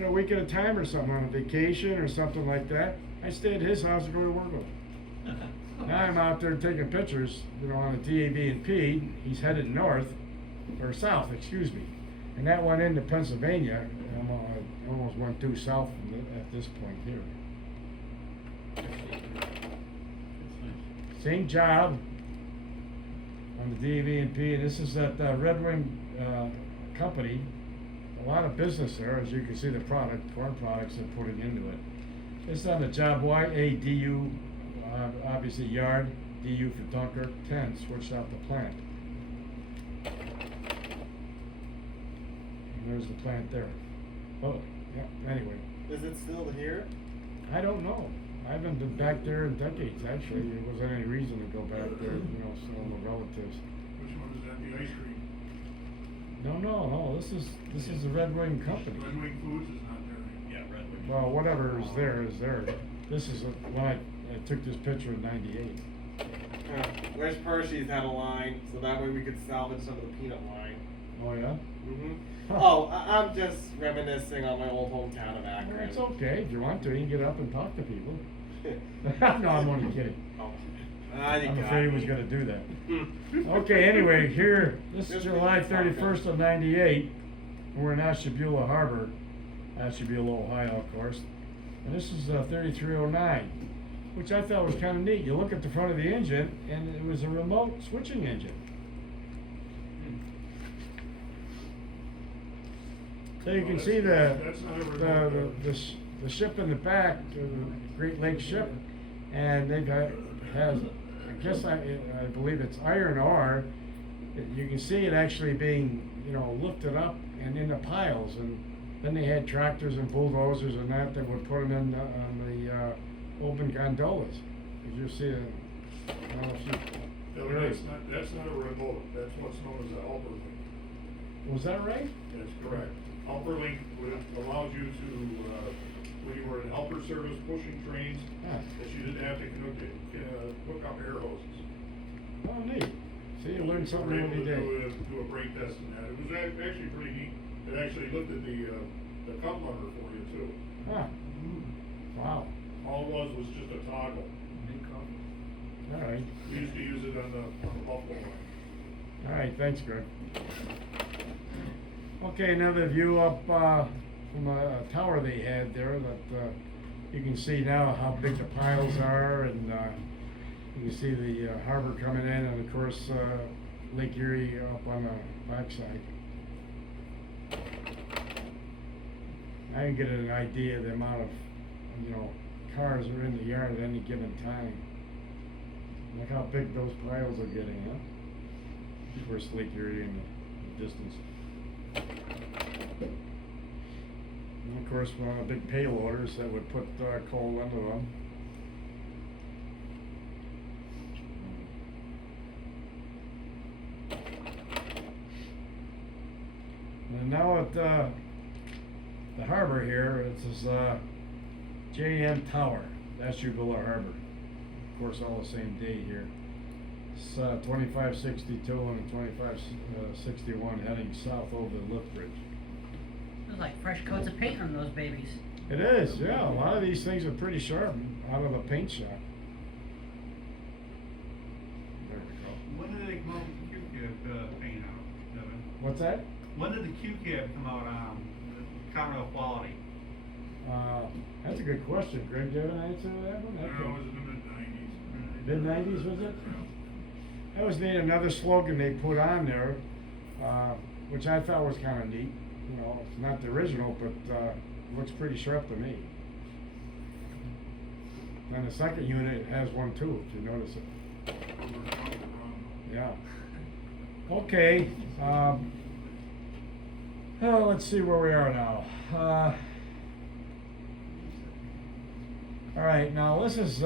A week at a time or something, on a vacation or something like that. I stay at his house and go to work with him. Now I'm out there taking pictures, on a DAB&P. He's headed north, or south, excuse me. And that went into Pennsylvania. I almost went due south at this point here. Same job. on the DV&P, and this is that Red Wing company. A lot of business there, as you can see the corn products they're putting into it. It's on the job YADU, obviously yard, DU for Dunkirk, 10, switched out the plant. And there's the plant there. Oh, yeah, anyway. Is it still here? I don't know. I haven't been back there in decades, actually. There wasn't any reason to go back there, some of the relatives. Which one is that, the ice cream? No, this is the Red Wing company. Red Wing Foods is not there anymore. Yeah, Red Wing. Well, whatever is there is there. This is when I took this picture in '98. Where's Hershey's had a line, so that way we could salvage some of the peanut line. Oh yeah? Huh. Oh, I'm just reminiscing on my old hometown of Well, Akron. it's okay. If you want to, you can get up and talk to people. No, I'm only kidding. Oh. You I'm got afraid he was me. gonna do that. Okay, anyway, here, this is Just July for the 31st of '98. We're in Ashtabula Harbor, Ashtabula, Ohio, of course. And this is 3309, which I thought was kind of neat. You look at the front of the engine, and it was a remote switching engine. So you can see the ship in the back, the Great Lakes ship, and they've has, I guess I believe it's iron ore. You can see it actually being, lifted up and into piles, and then they had tractors and bulldozers and that would put them in on the open gondolas. Did you see it? I don't know if you. No, that's not a remote, that's what's known as a helper link. Was that right? That's correct. Helper link allows you to, when you were in helper service pushing trains, Ah. that you didn't have to hook up air hoses. Oh, neat. See, you learn something We were every able day. to do a brake test in that. It was actually pretty neat. It actually looked at the cup lever for you too. Ah. Wow. All it was just a toggle. All right. We used to use it on the Buffalo line. All right, thanks, Greg. Okay, another view up from a tower they had there that you can see now how big the piles are, and you can see the harbor coming in, and of course Lake Erie up on the backside. I can get an idea of the amount of cars are in the yard at any given time. Look how big those piles are getting, huh? Of course, Lake Erie in the distance. And of course, one of the big payloaders that would put coal into them. And now at the harbor here, this is JM Tower, Ashtabula Harbor. Of course, all the same day here. It's 2562 and 2561 heading south over the lift bridge. There's like fresh coats of paint on those babies. It is, yeah. A lot of these things are pretty sharp out of the paint shop. There we go. When did they come out with the Q-cab paint out, Devin? What's that? When did the Q-cab come out on Conrail quality? That's a good question. Greg, do you have an answer to that one? No, it was in the mid-90s. Mid-90s, was it? That was neat. Another slogan they put on there, which I thought was kind of neat. It's not the original, but looks pretty sharp to me. And the second unit has one too, if you notice it. Yeah. Okay. Let's see where we are now. All right, now this is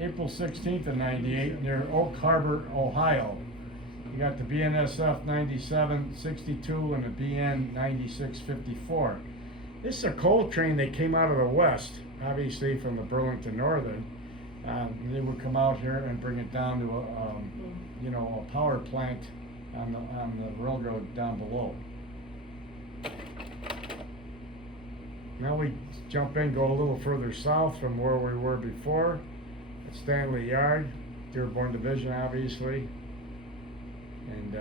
April 16th of '98 near Oak Harbor, Ohio. You got the BNSF 9762 and the BN 9654. This is a coal train that came out of the west, obviously from the Burlington Northern. They would come out here and bring it down to a power plant on the railroad down below. Now we jump in, go a little further south from where we were before. At Stanley Yard, Dearborn Division, obviously. And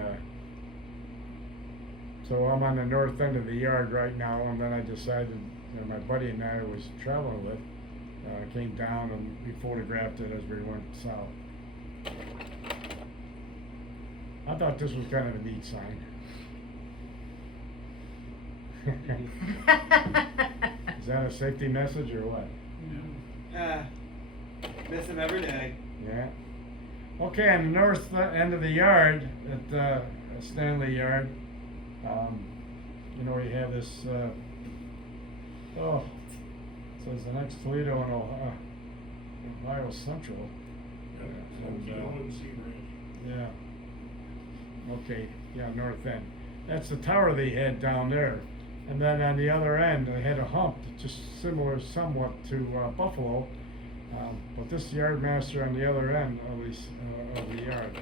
so I'm on the north end of the yard right now, and then I decided, my buddy and I was traveling with, came down and we photographed it as we went south. I thought this was kind of a neat sign. Is that a safety message or what? Miss him every day. Yeah. Okay, on the north end of the yard, at Stanley Yard, you know, you have this, says the next Toledo and Ohio Central. And, Kilo and Sea Ranch. yeah. Okay, yeah, north end. That's the tower they had down there. And then on the other end, they had a hump, just similar somewhat to Buffalo. But this yard master on the other end of the yard.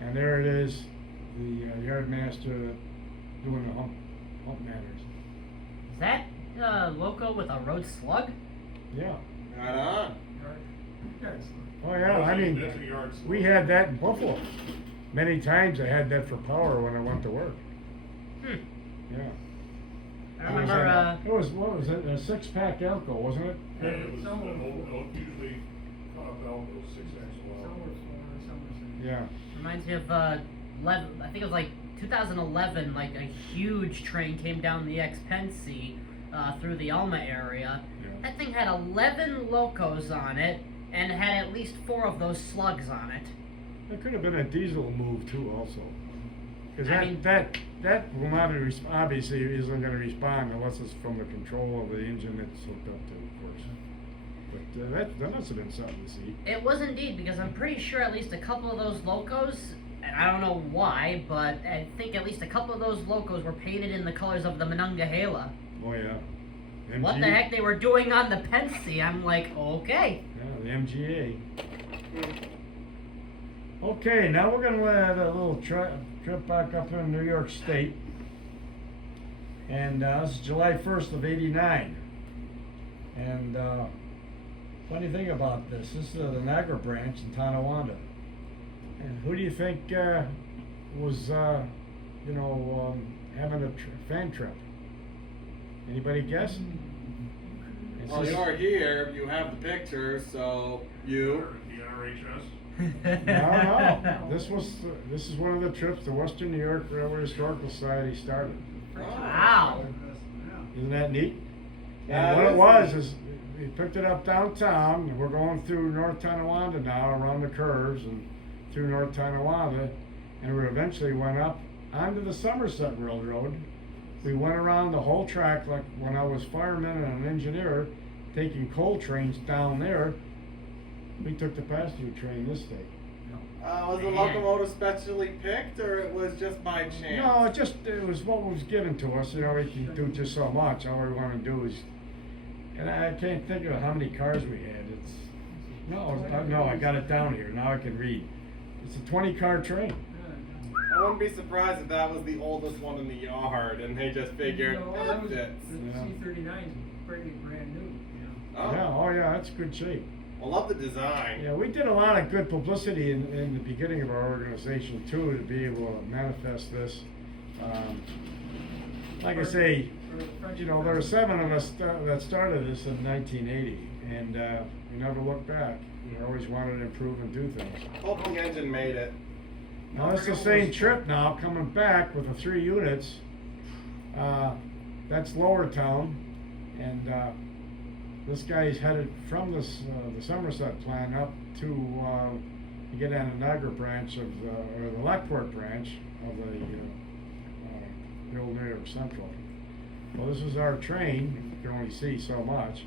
And there it is, the yard master doing the hump matters. Is that loco with a road slug? Yeah. Right on. Oh yeah, I mean, That's a yard slug. we had that in Buffalo. Many times I had that for power when I went to work. Yeah. I remember, It was, what was it, a 6-pack Elko, wasn't it? Yeah, it was usually top Alco 6 axle. Yeah. reminds me of, I think it was like 2011, like a huge train came down the Expensi through the Alma area. Yeah. That thing had 11 locos on it, and it had at least 4 of those slugs on it. It could have been a diesel move too, also. Because I mean- that will not obviously isn't going to respond unless it's from the control of the engine it's hooked up to, of course. But that must have been something to see. It was indeed, because I'm pretty sure at least a couple of those locos, and I don't know why, but I think at least a couple of those locos were painted in the colors of the Monongahela. Oh yeah. What the heck they were doing on the Pennsy? I'm like, okay. Yeah, the MGA. Okay, now we're going to have a little trip back up in New York State. And this is July 1st of '89. And funny thing about this is the Niagara branch in Tonawanda. And who do you think was, having a fan trip? Anybody guess? It's Well, just- you're here, you have the pictures, so you. WNYRHS. No. This is one of the trips the Western New York Railway Historical Society started. Wow. Isn't that neat? Yeah, And what it it was is is we picked it up downtown, and we're going through North Tonawanda now, around the curves and through North Tonawanda, and we eventually went up onto the Somerset Railroad. We went around the whole track like when I was fireman and an engineer, taking coal trains down there. We took the passenger train this day. Was the locomotive specially picked, or it was just by chance? No, it was what was given to us. You know, we can do just so much. All we want to do is, and I can't think of how many cars we had. No, I got it down here. Now I can read. It's a 20-car train. I wouldn't be surprised if that was the oldest one in the yard, and they just figured, No, "Eh, that was, fits." the Yeah. C-39 is pretty brand new, Oh, Yeah, that's good shape. I love the design. Yeah, we did a lot of good publicity in the beginning of our organization too, to be able to manifest this. Like I say, you know, there were 7 of us that started this in 1980, and we never looked back. We always wanted to improve and do things. Hope the engine made it. Now it's the same trip now, coming back with the 3 units. That's Lower Town, and this guy's headed from the Somerset plant up to get on the Niagara branch of or the Lockport branch of the old New York Central. Well, this is our train. You can only see so much.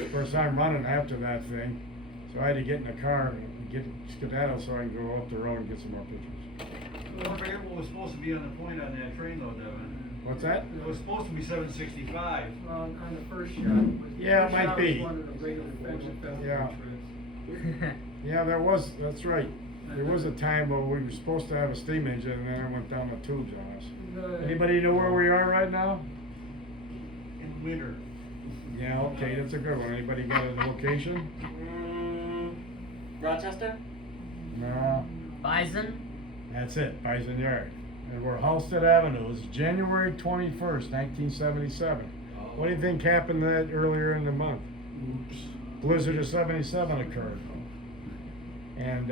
Of course, I'm running after that thing, so I had to get in the car and get skedaddle so I can go up the road and get some more pictures. I forget what was supposed to be on the point on that train though, Devin. What's that? It was supposed to be 765. On the first shot. Was- Yeah, it first might shot be. was one of the regular federal Yeah. trips. Yeah, that's right. There was a time where we were supposed to have a steam engine and then it went down the tubes on us. Anybody know where we are right now? In winter. Yeah, okay, that's a good one. Anybody got a location? Rochester? No. Bison? That's it, Bison Yard. And we're Halstead Avenue. It's January 21st, 1977. What do you think happened that earlier in the month? Blizzard of '77 occurred. And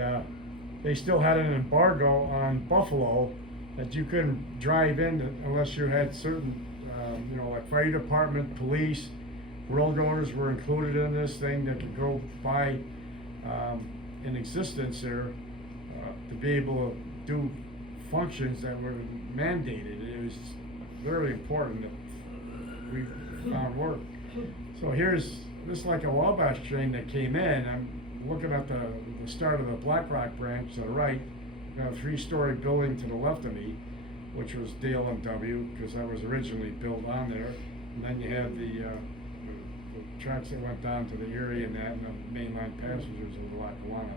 they still had an embargo on Buffalo that you couldn't drive in unless you had certain, like fire department, police, road owners were included in this thing that could go by in existence there to be able to do functions that were mandated. It was very important that we found work. So this is like a Wabash train that came in. I'm looking at the start of the Black Rock branch to the right. Got a 3-story building to the left of me, which was Dale and W, because that was originally built on there. And then you had the tracks that went down to the Erie and that, and the mainline passengers of the Lackawanna.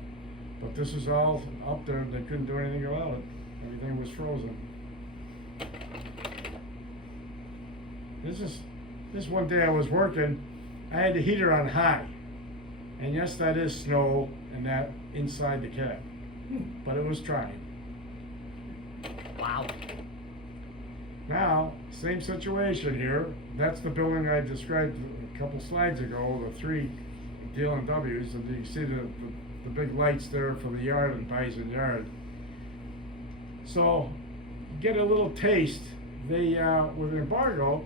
But this is all up there. They couldn't do anything about it. Everything was frozen. This one day I was working. I had the heater on high, and yes, that is snow and that inside the cab, but it was trying. Wow. Now, same situation here. That's the building I described a couple slides ago, the 3 DLWs, and you see the big lights there for the yard and Bison Yard. So, get a little taste. They, with the embargo,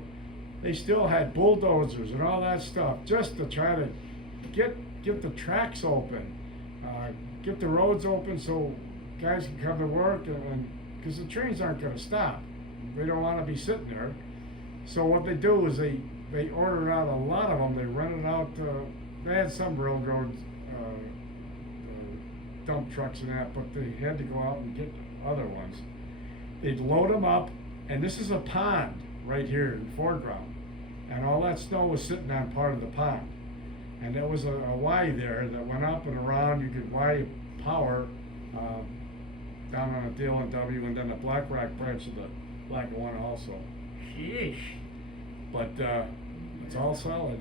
they still had bulldozers and all that stuff just to try to get the tracks open, get the roads open so guys can come to work, and because the trains aren't going to stop. They don't want to be sitting there. So what they do is they ordered out a lot of them. They rented out, they had some railroad dump trucks and that, but they had to go out and get other ones. They'd load them up, and this is a pond right here in the foreground. And all that snow was sitting on part of the pond. And there was a Y there that went up and around. You could Y power down on a Dale and W, and then the Black Rock branch of the Lackawanna also. Sheesh. But it's all solid.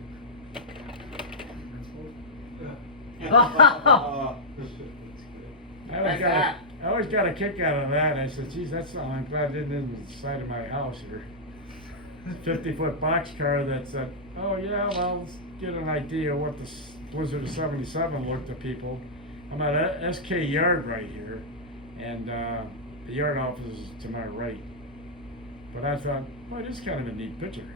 I always got a kick out of that. I said, geez, I'm glad it didn't in the side of my house here. 50-foot boxcar that said, oh yeah, well, let's get an idea of what the Blizzard of 77 looked to people. I'm at SK Yard right here, and the yard office is to my right. But I thought, boy, this is kind of a neat picture.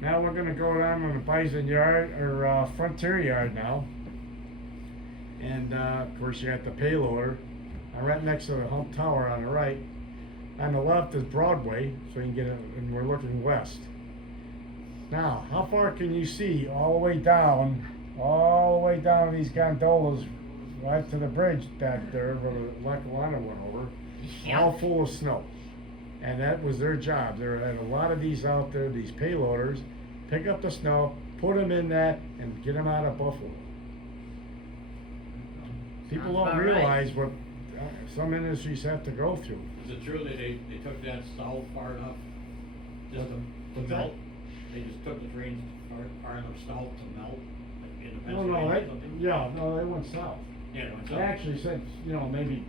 Now we're going to go down on the Bison Yard, or Frontier Yard now. And of course you got the payloader. I'm right next to the hump tower on the right. On the left is Broadway, so you can get it, and we're looking west. Now, how far can you see all the way down these gondolas right to the bridge back there where the Lackawanna went over, Yeah. all full of snow. And that was their job. There had a lot of these out there, these payloaders, pick up the snow, put them in that, and get them out of Buffalo. People Sounds don't about realize what some industries have to go through. Is it true that they took that south far enough just to What's that? melt? They just took the trains far enough south to melt in the No, Pennsylvania or they something? they went south. Yeah, they went They south. actually said, maybe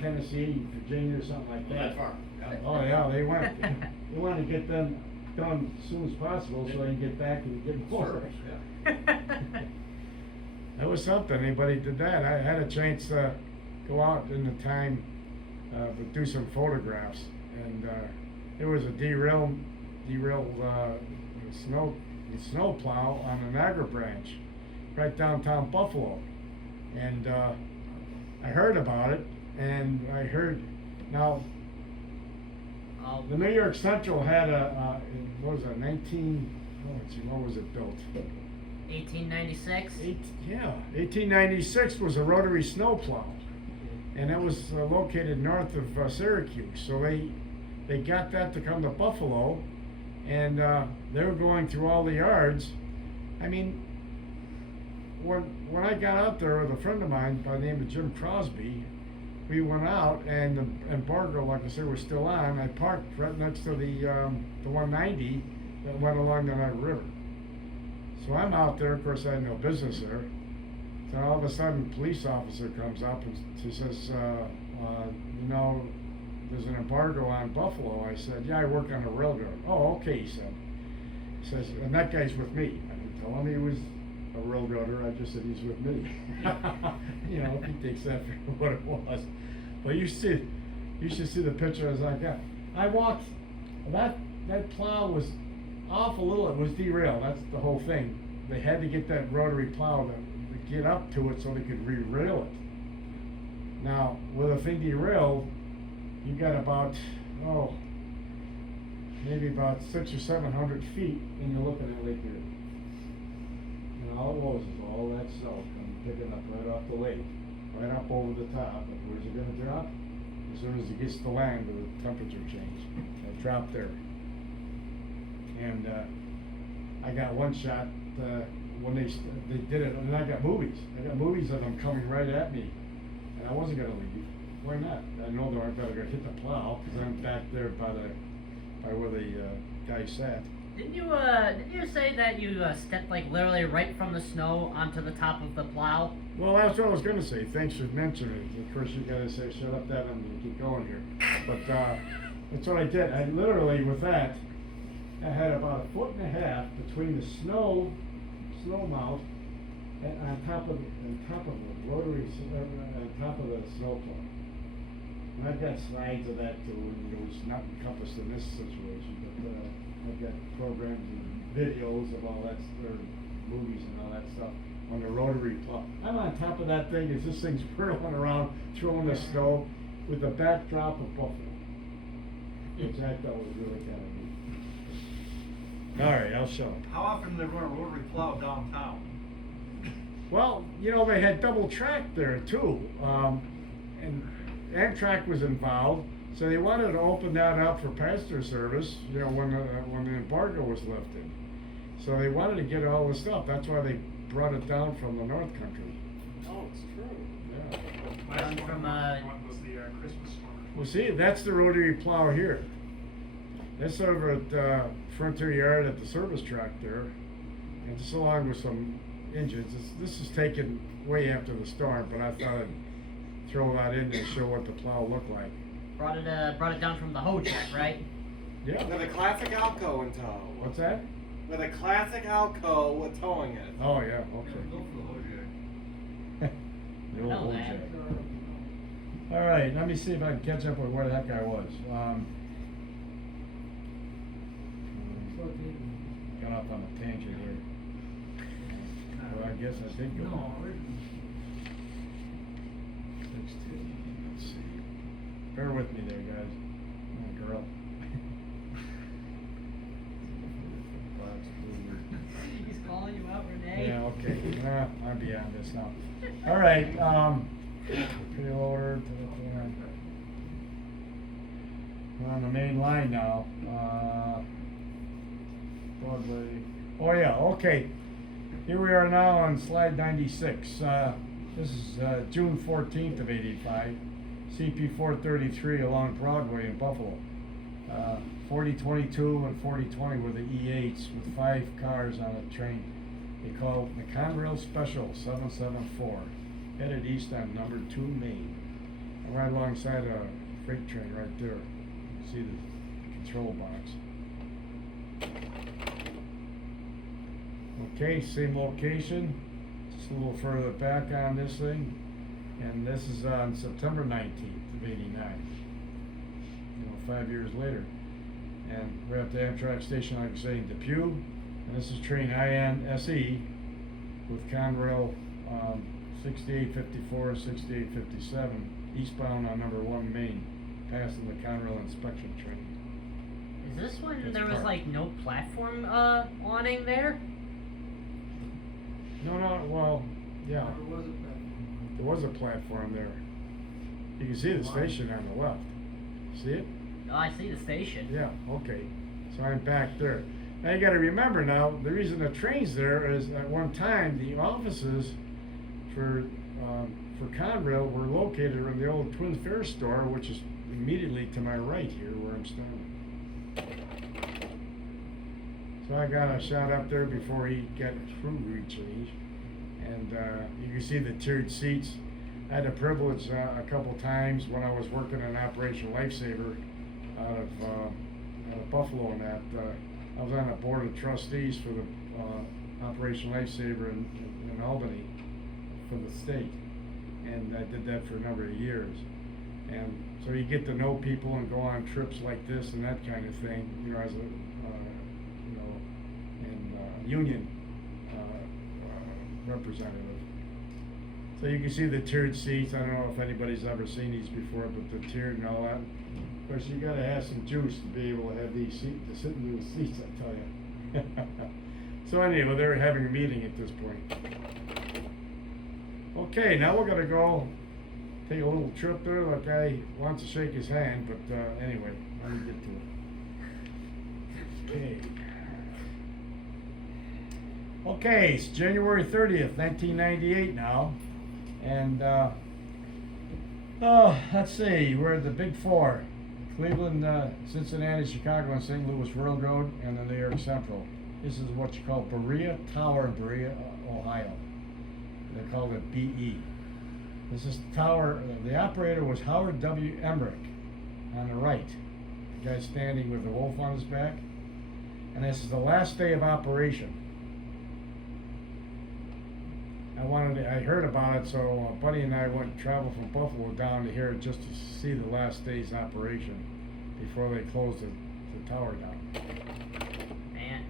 Tennessee, Virginia, or something like Well, that. that far. Yeah. Oh yeah, they went. They want to get them done as soon as possible so they can get back and get more. Service, yeah. That was something. Anybody did that. I had a chance to go out in the time, but do some photographs, and there was a derailed snow plow on the Niagara branch, right downtown Buffalo, and I heard about it, and I heard now. The New York Central had what was that, what was it built? 1896. 1896 was a rotary snowplow, and it was located north of Syracuse. So they got that to come to Buffalo, and they were going through all the yards. I mean, when I got out there with a friend of mine by the name of Jim Crosby, we went out, and the embargo, like I said, was still on. I parked right next to the 190 that went along the Niagara River. So I'm out there. Of course, I had no business there. So all of a sudden, a police officer comes up and she says, there's an embargo on Buffalo. I said, yeah, I work on a railroad. Oh, okay, he said. He says, and that guy's with me. I told him he was a railroader, I just said he's with me. You know, if he takes that for what it was. But you should see the picture as I got. I walked, that plow was off a little, it was derailed, that's the whole thing. They had to get that rotary plow to get up to it so they could re-rail it. Now, with a thing derailed, you got about, maybe about 600 or 700 feet, and you're looking at Lake Erie. And all it was is all that snow coming, picking up right off the lake, right up over the top. But where's it gonna drop? As soon as it gets to land, the temperature change. It'll drop there. And I got one shot when they did it, and I got movies. I got movies of them coming right at me, and I wasn't gonna leave. Why not? I know they aren't gonna hit the plow because I'm back there by where the guy sat. Didn't you say that you stepped like literally right from the snow onto the top of the plow? Well, that's what I was gonna say. Thanks for mentioning it. Of course, you gotta say, shut up, Devan, and keep going here. But that's what I did. I literally, with that, I had about 1.5 feet between the snow mount and on top of the rotary, on top of the snow plow. And I've got slides of that too, and it was not encompassed in this situation, but I've got programs and videos of all that, or movies and all that stuff on the rotary plow. I'm on top of that thing as this thing's whirling around, throwing the snow with the backdrop of Buffalo, which I thought was really kind of neat. All right, I'll show it. How often do they run a rotary plow downtown? Well, you know, they had double track there too, and Amtrak was involved, so they wanted to open that up for passenger service, you know, when the embargo was lifted. So they wanted to get all this stuff. That's why they brought it down from the North Country. Oh, it's true. Yeah. Down from One was the Christmas one. Well, see, that's the rotary plow here. That's over at Frontier Yard at the service track there, and just along with some engines. This is taken way after the storm, but I thought I'd throw that in there to show what the plow looked like. brought it down from the hoe jack, right? Yeah. With a classic Alco in tow. What's that? With a classic Alco with towing it. Oh yeah. Go Okay. for the Hojack. The old Know old that. jack. All right, let me see if I can catch up with where that guy was. Got off on a tangent here. Well, I guess I did go. No, 16. Let's see. Bear with me there, guys. I'm a girl. He's calling you out, Renee. Yeah, okay. I'm beyond this now. All right, preloader to the plan. We're on the main line now. Broadway. Oh yeah, okay. Here we are now on slide 96. This is June 14th of '85. CP 433 along Broadway in Buffalo. 4022 and 4020 were the E8s with 5 cars on a train. They called the Conrail Special 774, headed east on number 2 Main. I'm right alongside a freight train right there. You see the control box. Okay, same location, just a little further back on this thing, and this is on September 19th of '89. You know, 5 years later. And we're at the Amtrak station, like I say, in Depew, and this is train INSE with Conrail 6854, 6857, eastbound on number 1 Main, passing the Conrail inspection train. Is this when It's there was parked. like no platform awning there? No, well, yeah, There was a platform. there was a platform there. You can see the station on the left. See it? Oh, I see the station. Yeah, okay. So I'm back there. Now you gotta remember now, the reason the train's there is at one time, the offices for Conrail were located in the old Twin Fair store, which is immediately to my right here where I'm standing. So I got a shot up there before he got through rechange. And you can see the tiered seats. I had the privilege a couple times when I was working in Operation Lifesaver out of Buffalo and that. I was on the board of trustees for the Operation Lifesaver in Albany for the state. And I did that for a number of years. And so you get to know people and go on trips like this and that kind of thing, you know, as a, you know, and union representative. So you can see the tiered seats. I don't know if anybody's ever seen these before, but the tiered and all that. Of course, you gotta have some juice to be able to have these seats, to sit in these seats, I tell you. So anyway, they're having a meeting at this point. Okay, now we're gonna go take a little trip there. The guy wants to shake his hand, but anyway, let me get to it. Okay. Okay, it's January 30th, 1998 now. And, let's see, we're at the Big Four. Cleveland, Cincinnati, Chicago, and St. Louis Railroad, and the New York Central. This is what you call Berea Tower in Berea, Ohio. They called it BE. This is the tower. The operator was Howard W. Emmerich on the right. The guy standing with the wolf on his back. And this is the last day of operation. I heard about it, so a buddy and I went travel from Buffalo down to here just to see the last day's operation before they closed the tower down. Man.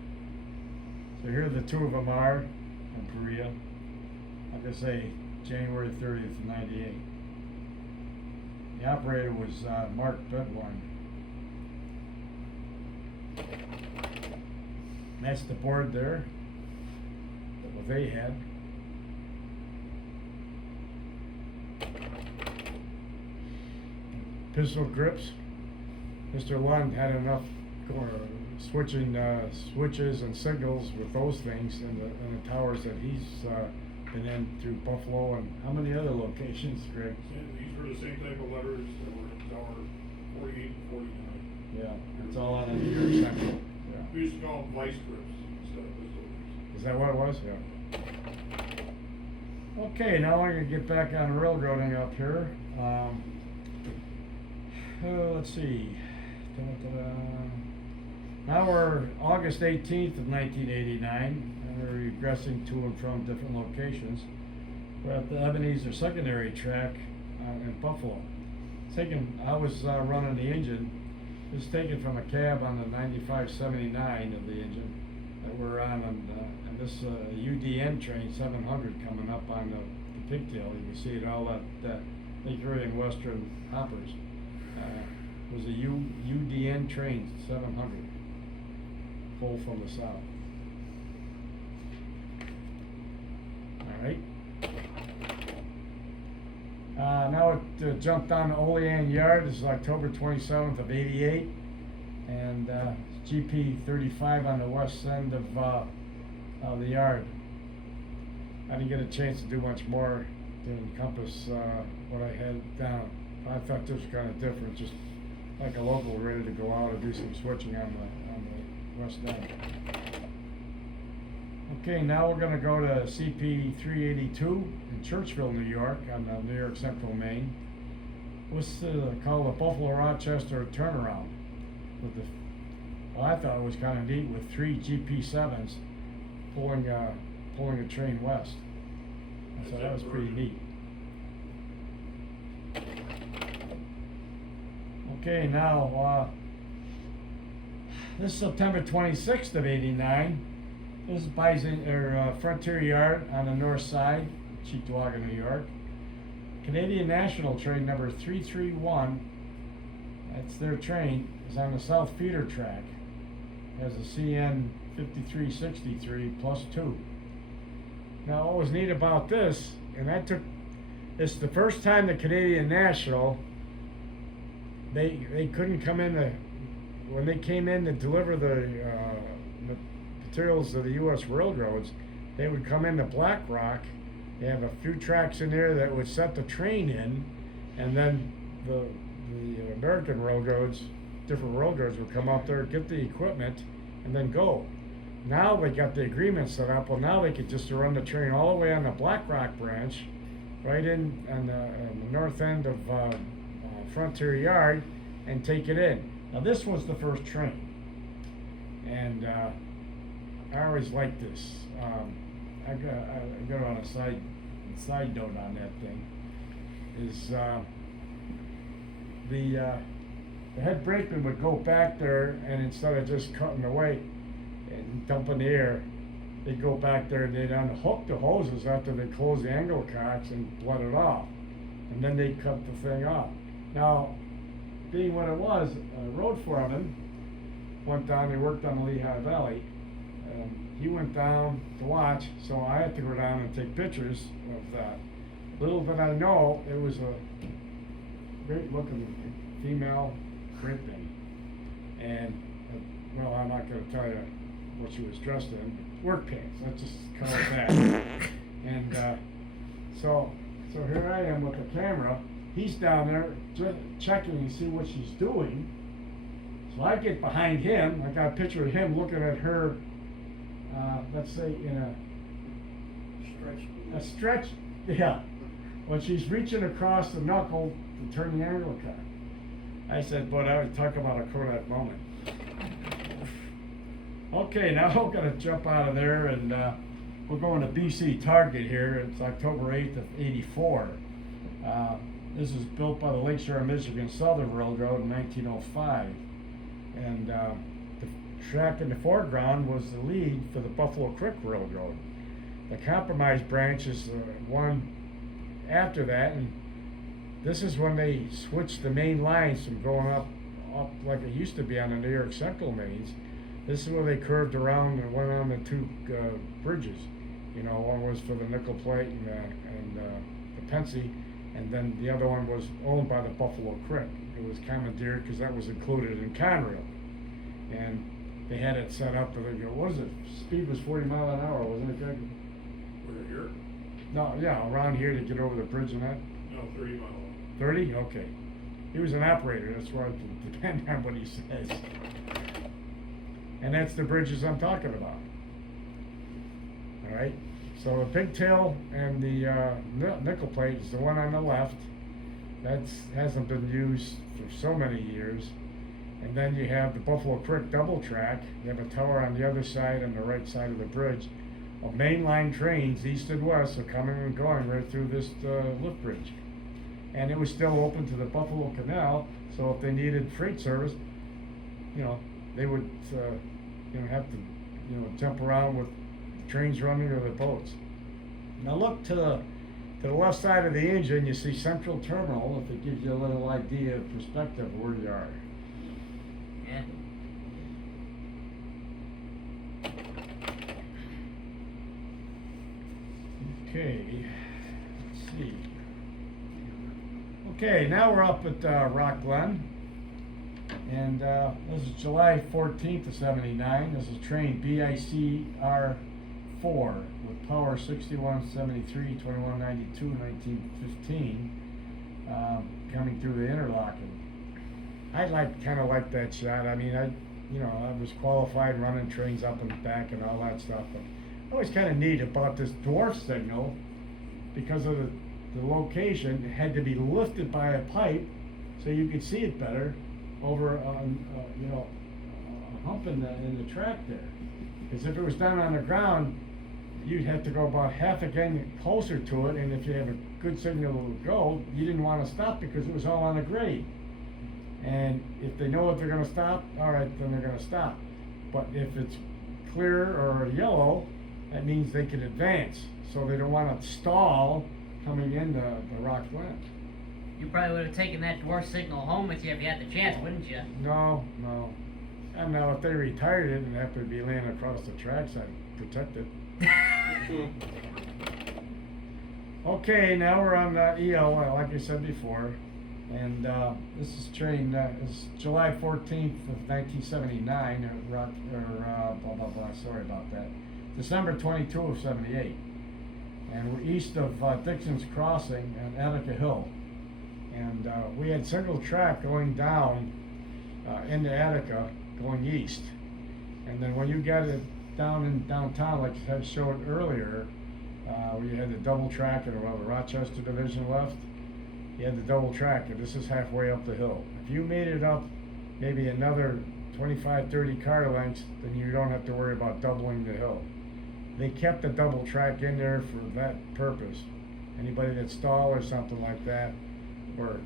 So here the two of them are in Korea. Like I say, January 30th, 98. The operator was Mark Bedwarn. That's the board there, what they had. Pistol grips. Mr. Lund had enough switching switches and signals with those things in the towers that he's been in through Buffalo and how many other locations, Greg? These were the same type of letters that were in tower 48 and 49. Yeah, it's all on the New York Central. Yeah. We used to call them vice grips instead of pistol grips. Is that what it was? Yeah. Okay, now I'm gonna get back on railroading up here. Let's see. Now we're August 18th of 1989, and we're regressing to and from different locations. We're at the Ebenezer secondary track in Buffalo. I was running the engine. It was taken from a cab on the 9579 of the engine that we're on this UDN train 700 coming up on the pigtail. You can see it all that Lake Erie and Western hoppers. It was a UDN train 700, full from the south. All right. Now it jumped down to Olean Yard. This is October 27th of 88, and GP 35 on the west end of the yard. I didn't get a chance to do much more to encompass what I had down. I thought this was kind of different, just like a local ready to go out and do some switching on the west end. Okay, now we're going to go to CP 382 in Churchville, New York, on the New York Central Main. What's called the Buffalo Rochester turnaround. Well, I thought it was kind of neat with 3 GP7s pulling a train west. So that was pretty neat. Okay, now this is September 26th of 89. This is Frontier Yard on the north side, Cheektowaga, New York. Canadian National train number 331, that's their train, is on the south feeder track. Has a CN 5363 plus 2. Now what was neat about this, and it's the first time the Canadian National, they couldn't come in when they came in to deliver the materials to the U.S. railroads, they would come into Black Rock. They have a few tracks in there that would set the train in, and then the American railroads, different railroads would come up there, get the equipment, and then go. Now they got the agreement set up. Well, now they could just run the train all the way on the Black Rock branch, right in on the north end of Frontier Yard, and take it in. Now this was the first train, and I always like this. I got on a side note on that thing. Is the head brakeman would go back there, and instead of just cutting away and dumping the air, they'd go back there and they'd unhook the hoses after they close the angle cocks and let it off, and then they'd cut the thing off. Now, being what it was, a road foreman went down. He worked on the Lehigh Valley. He went down to watch, so I had to go down and take pictures of that. Little did I know, it was a great looking female great thing. And, well, I'm not gonna tell you what she was dressed in. Work pants, let's just call it that. And, so here I am with the camera. He's down there just checking to see what she's doing. So I get behind him. I got a picture of him looking at her, let's say in a stretch, yeah. When she's reaching across the knuckle to turn the angle cut. I said, but I would talk about a Kodak moment. Okay, now we're gonna jump out of there, and we're going to BC Target here. It's October 8th of '84. This was built by the Lakeshore, Michigan Southern Railroad in 1905. And the track in the foreground was the lead for the Buffalo Creek Railroad. The Compromise branch is the one after that, and this is when they switched the main lines from going up like it used to be on the New York Central mains. This is where they curved around and went on the two bridges. You know, one was for the nickel plate and the Pensy, and then the other one was owned by the Buffalo Creek. It was commandeered because that was included in Conrail. And they had it set up, and they go, what is it? Speed was 40 miles an hour, wasn't it, Greg? We're here? No, yeah, around here to get over the bridge and that. No, 30 miles. 30? Okay. He was an operator, that's why it depends on what he says. And that's the bridges I'm talking about. All right, so the pigtail and the nickel plate is the one on the left. That hasn't been used for so many years. And then you have the Buffalo Creek double track. You have a tower on the other side, on the right side of the bridge, of mainline trains east and west are coming and going right through this lift bridge. And it was still open to the Buffalo Canal, so if they needed freight service, you know, they would have to jump around with trains running or the boats. Now look to the left side of the engine, you see Central Terminal, if it gives you a little idea of perspective of where you are. Yeah. Okay, let's see. Okay, now we're up at Rock Glen. And this is July 14th of '79. This is train BICR 4 with power 61, 73, 21, 92, 1915, coming through the interlocking. I kind of like that shot. I mean, I was qualified running trains up and back and all that stuff. But always kind of neat about this dwarf signal, because of the location. It had to be lifted by a pipe so you could see it better over on a hump in the track there. Because if it was down on the ground, you'd have to go about half a gang closer to it, and if you have a good signal to go, you didn't want to stop because it was all on a grade. And if they know if they're going to stop, all right, then they're going to stop. But if it's clear or yellow, that means they can advance. So they don't want to stall coming into the Rock Glen. You probably would have taken that dwarf signal home with you if you had the chance, wouldn't you? No. And now if they retired it and have to be laying across the tracks, I'd protect it. Okay, now we're on the EL, like I said before. And this is train, it's July 14th of 1979, sorry about that. December 22 of '78. And we're east of Dixon's Crossing and Attica Hill. And we had single track going down into Attica, going east. And then when you got it down in downtown, like I showed earlier, where you had the double track and the Rochester division left, you had the double track, and this is halfway up the hill. If you made it up maybe another 25, 30 car lengths, then you don't have to worry about doubling the hill. They kept the double track in there for that purpose. Anybody that stalled or something like that, or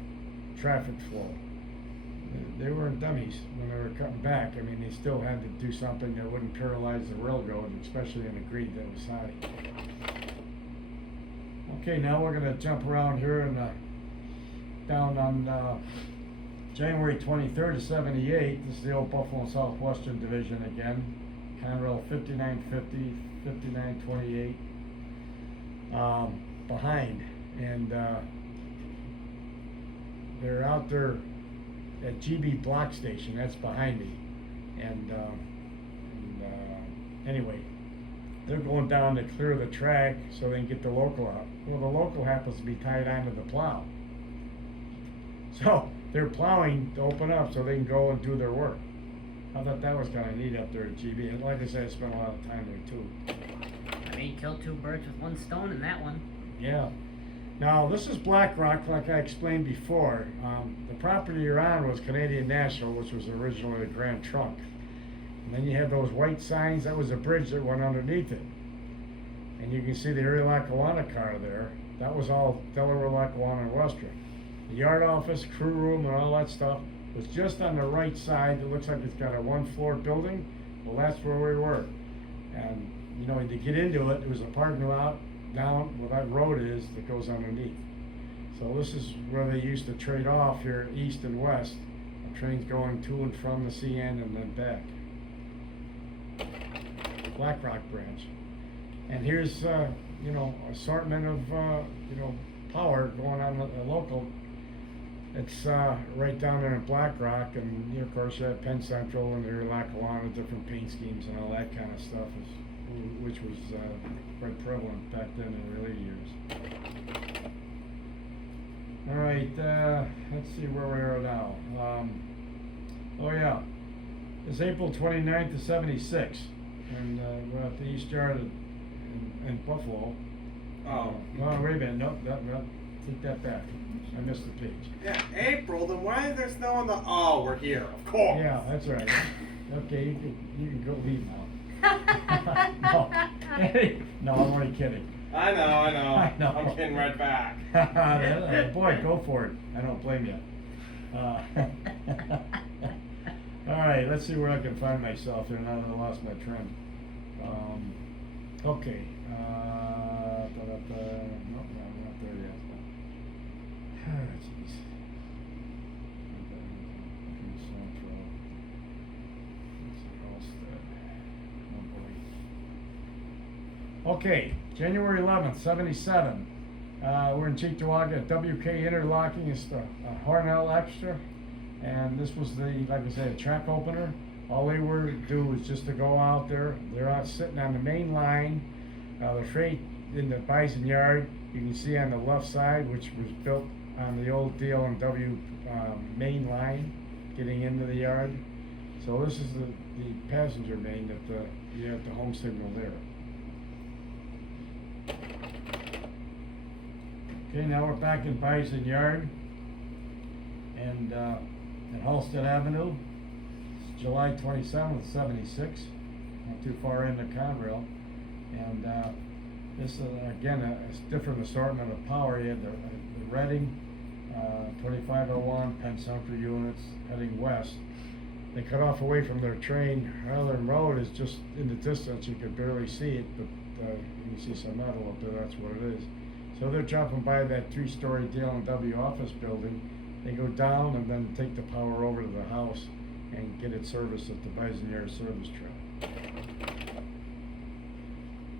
traffic flow. They weren't dummies when they were cutting back. I mean, they still had to do something that wouldn't paralyze the railroad, especially in a grade that was high. Okay, now we're gonna jump around here and down on January 23rd of 78. This is the old Buffalo and Southwestern Division again. Conrail 5950, 5928. Behind, and they're out there at GB Block Station. That's behind me, and anyway, they're going down to clear the track so they can get the local out. Well, the local happens to be tied onto the plow, so they're plowing to open up so they can go and do their work. I thought that was kind of neat up there at GB, and like I said, I spent a lot of time there too. I mean, kill two birds with one stone in that one. Yeah. Now, this is Black Rock, like I explained before. The property you're on was Canadian National, which was originally the Grand Trunk. And then you had those white signs. That was a bridge that went underneath it. And you can see the Erie Lackawanna car there. That was all Delaware, Lackawanna, and Western. The yard office, crew room, and all that stuff was just on the right side. It looks like it's got a one-floor building. Well, that's where we were. And, you know, to get into it, there was a parking lot down where that road is that goes underneath. So this is where they used to trade off here east and west. Trains going to and from the CN and then back. Black Rock branch. And here's, you know, assortment of, you know, power going on the local. It's right down there in Black Rock, and you know, of course you have Penn Central and Erie Lackawanna, different paint schemes and all that kind of stuff, which was quite prevalent back then in the early years. All right, let's see where we are now. Oh yeah, it's April 29th of 76, and we're at the East Yard in Buffalo. Oh. No, wait a minute, nope, take that back. I missed the page. Yeah, April, then why is there snow on the, oh, we're here, of course. Yeah, that's right. Okay, you can go leave now. No, I'm only kidding. I know. I know. I'm kidding right back. Boy, go for it. I don't blame you. All right, let's see where I can find myself here now that I lost my trend. Okay. Nope, no, I'm not there yet. Jeez. Central. Let's see, Halstead. Oh boy. Okay, January 11th, 77. We're in Cheektowaga at WK Interlocking. It's the Hornell Extra. And this was the, like I said, a track opener. All they were to do was just to go out there. They're out sitting on the main line. The freight in the Bison Yard, you can see on the left side, which was built on the old DL&W main line, getting into the yard. So this is the passenger main that you have the home signal there. Okay, now we're back in Bison Yard, and at Halstead Avenue. It's July 27th, 76, not too far into Conrail. And this is, again, a different assortment of power. You had the Reading 2501 Penn Central units heading west. They cut off away from their train. Island Road is just in the distance. You could barely see it, but you can see some metal up there. That's what it is. So they're dropping by that 3-story DL&W office building. They go down and then take the power over to the house and get it serviced at the Bison Yard service track.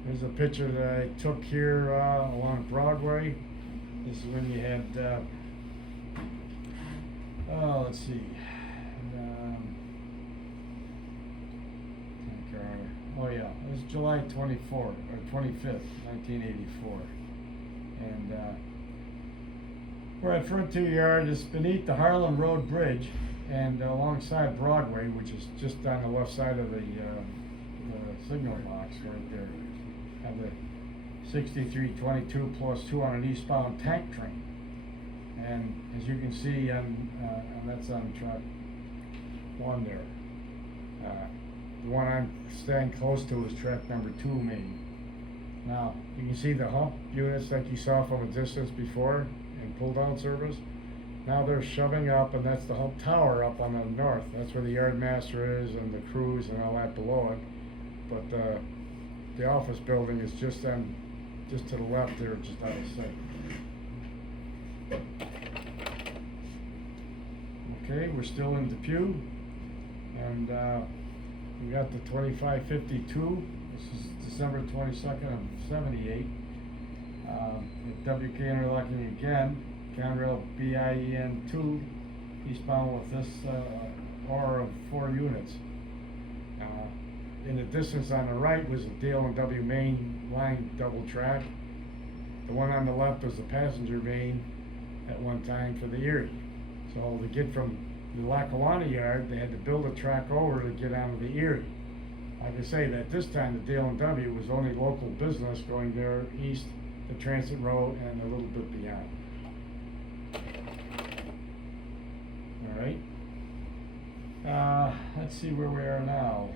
There's a picture that I took here along Broadway. This is when you had, let's see, oh yeah, it was July 25th, 1984. And we're at Frontier Yard. It's beneath the Harlem Road Bridge and alongside Broadway, which is just on the left side of the signal box right there. Have the 6322 plus 2 on an eastbound tank train. And as you can see, that's on track 1 there. The one I'm staying close to is track number 2 main. Now, you can see the hump units like you saw from a distance before in pull-down service. Now they're shoving up, and that's the hump tower up on the north. That's where the yard master is and the crews and all that below it. But the office building is just to the left there, just out of sight. Okay, we're still in Depew, and we got the 2552. This is December 22nd of '78. At WK interlocking again, Conrail BIEN 2, eastbound with this order of 4 units. In the distance on the right was a Dale and W main line double track. The one on the left was the passenger main at one time for the Erie. So to get from the Lackawanna yard, they had to build a track over to get onto the Erie. Like I say, at this time, the Dale and W was only local business going there east, the Transit Road, and a little bit beyond. All right. Let's see where we are now.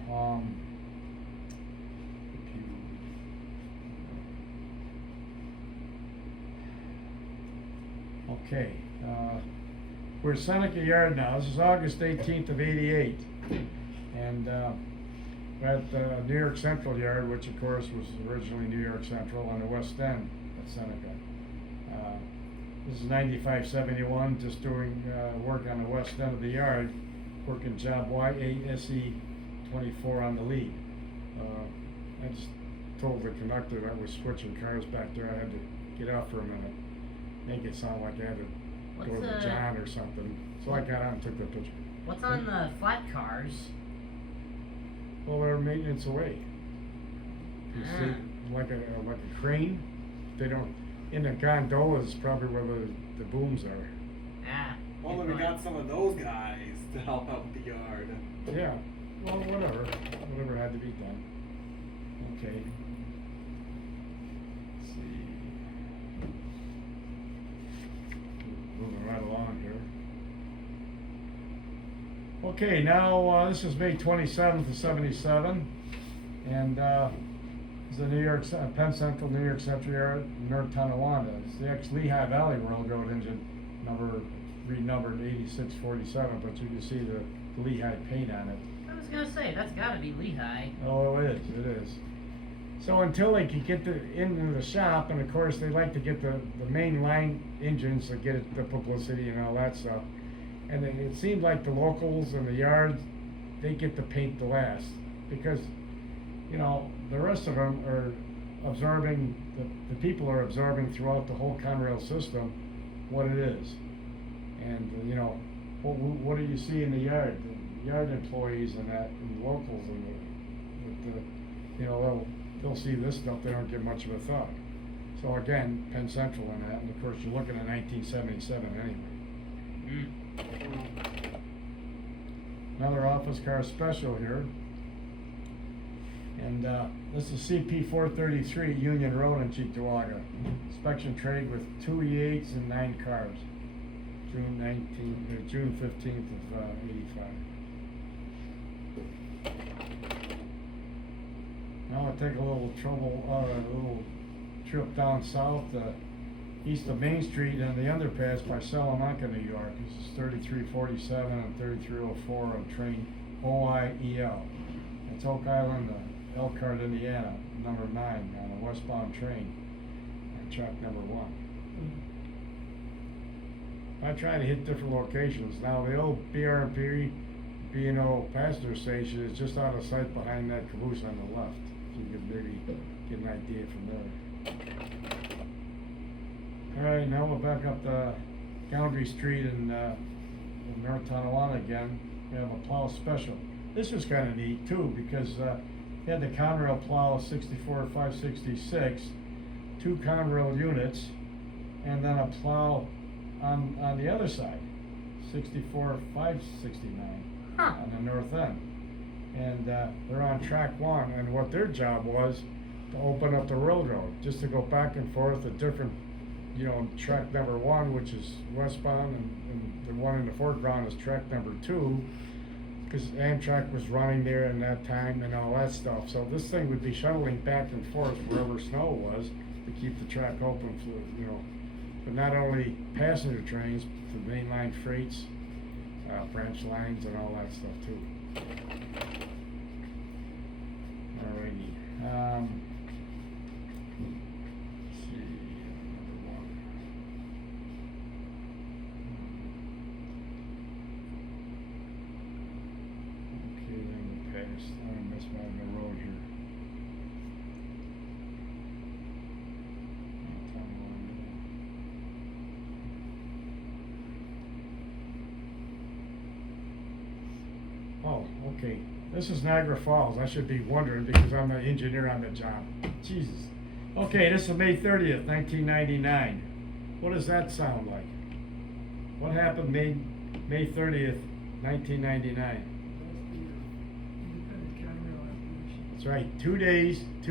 Okay, we're at Seneca Yard now. This is August 18th of '88, and we're at New York Central Yard, which of course was originally New York Central on the west end at Seneca. This is 9571, just doing work on the west end of the yard, working job YASE 24 on the lead. I just told the conductor that was switching cars back there. I had to get out for a minute, make it sound like I had to go to John or something. So I got out and took the picture. What's on the flat cars? Well, they're maintenance away. You see, like a crane. They don't, in the gondolas, probably where the booms are. Ah. Well, then we got some of those guys to help out with the yard. Yeah, well, whatever had to be done. Okay. Let's see. Moving right along here. Okay, now this is May 27th of '77, and it's the New York Penn Central New York Central Yard, North Tonawanda. It's the ex-Lehigh Valley Railroad engine, renumbered 8647, but you can see the Lehigh paint on it. I was gonna say, that's gotta be Lehigh. Oh, it is. So until they can get into the shop, and of course they like to get the main line engines to get it, the publicity and all that stuff. And it seemed like the locals and the yards, they get to paint the last, because, you know, the rest of them are absorbing, the people are absorbing throughout the whole Conrail system what it is. And, you know, what do you see in the yard? The yard employees and that, and the locals and you know, they'll see this stuff, they don't give much of a thought. So again, Penn Central in that, and of course you're looking at 1977 anyway. Another office car special here. And this is CP 433 Union Road in Cheektowaga. Inspection trade with 2 E8s and 9 cars. June 15th of '85. Now I take a little trip down south, east of Main Street and the underpass by Salamanca, New York. This is 3347 and 3304 on train OIEL. It's Oak Island, Elkhart, Indiana, number 9 on a westbound train on track number 1. I try to hit different locations. Now the old BRP B&O passenger station is just out of sight behind that caboose on the left. So you can maybe get an idea from there. Alright, now we're back up the Boundary Street in North Tonawanda again. We have a plow special. This was kind of neat too, because we had the Conrail plow 64566, 2 Conrail units, and then a plow on the other side, 64569 on the north end. And they're on track 1, and what their job was to open up the railroad, just to go back and forth at different, you know, track number 1, which is westbound, and the one in the foreground is track number 2, Cause Amtrak was running there in that time and all that stuff, so this thing would be shuttling back and forth wherever snow was to keep the track open for, you know, but not only passenger trains, the mainline freights, branch lines and all that stuff too. Alrighty, let's see, another one. Okay, then we passed, I missed my road here. Oh, okay. This is Niagara Falls. I should be wondering because I'm an engineer on the job. Jesus. Okay, this is May 30th, 1999. What does that sound like? What happened May 30th, 1999? Independent Conrail acquisition. That's right. 2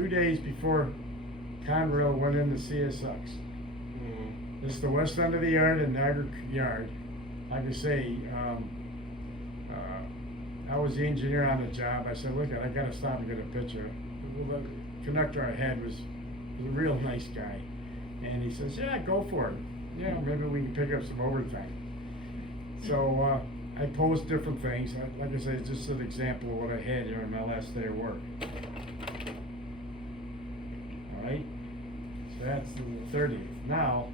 days before Conrail went into CSX. This is the west end of the yard in Niagara Yard. Like I say, I was the engineer on the job. I said, look, I gotta stop and get a picture. The conductor I had was a real nice guy. And he says, yeah, go for it. Yeah, maybe we can pick up some overtime. So I posed different things. Like I say, it's just an example of what I had here on my last day of work. All right, so that's the 30th. Now,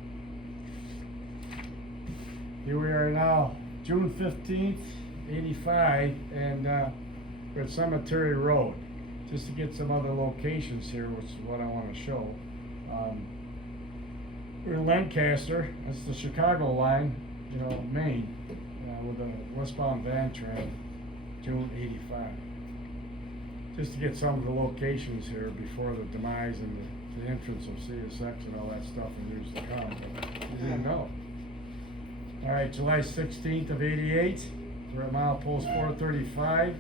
here we are now, June 15th, 85, and we're at Cemetery Road. Just to get some other locations here, which is what I want to show. We're in Lancaster. That's the Chicago line, you know, Maine, with a westbound van train, June 85. Just to get some of the locations here before the demise and the entrance of CSX and all that stuff in years to come, but you didn't know. All right, July 16th of 88, we're at milepost 435.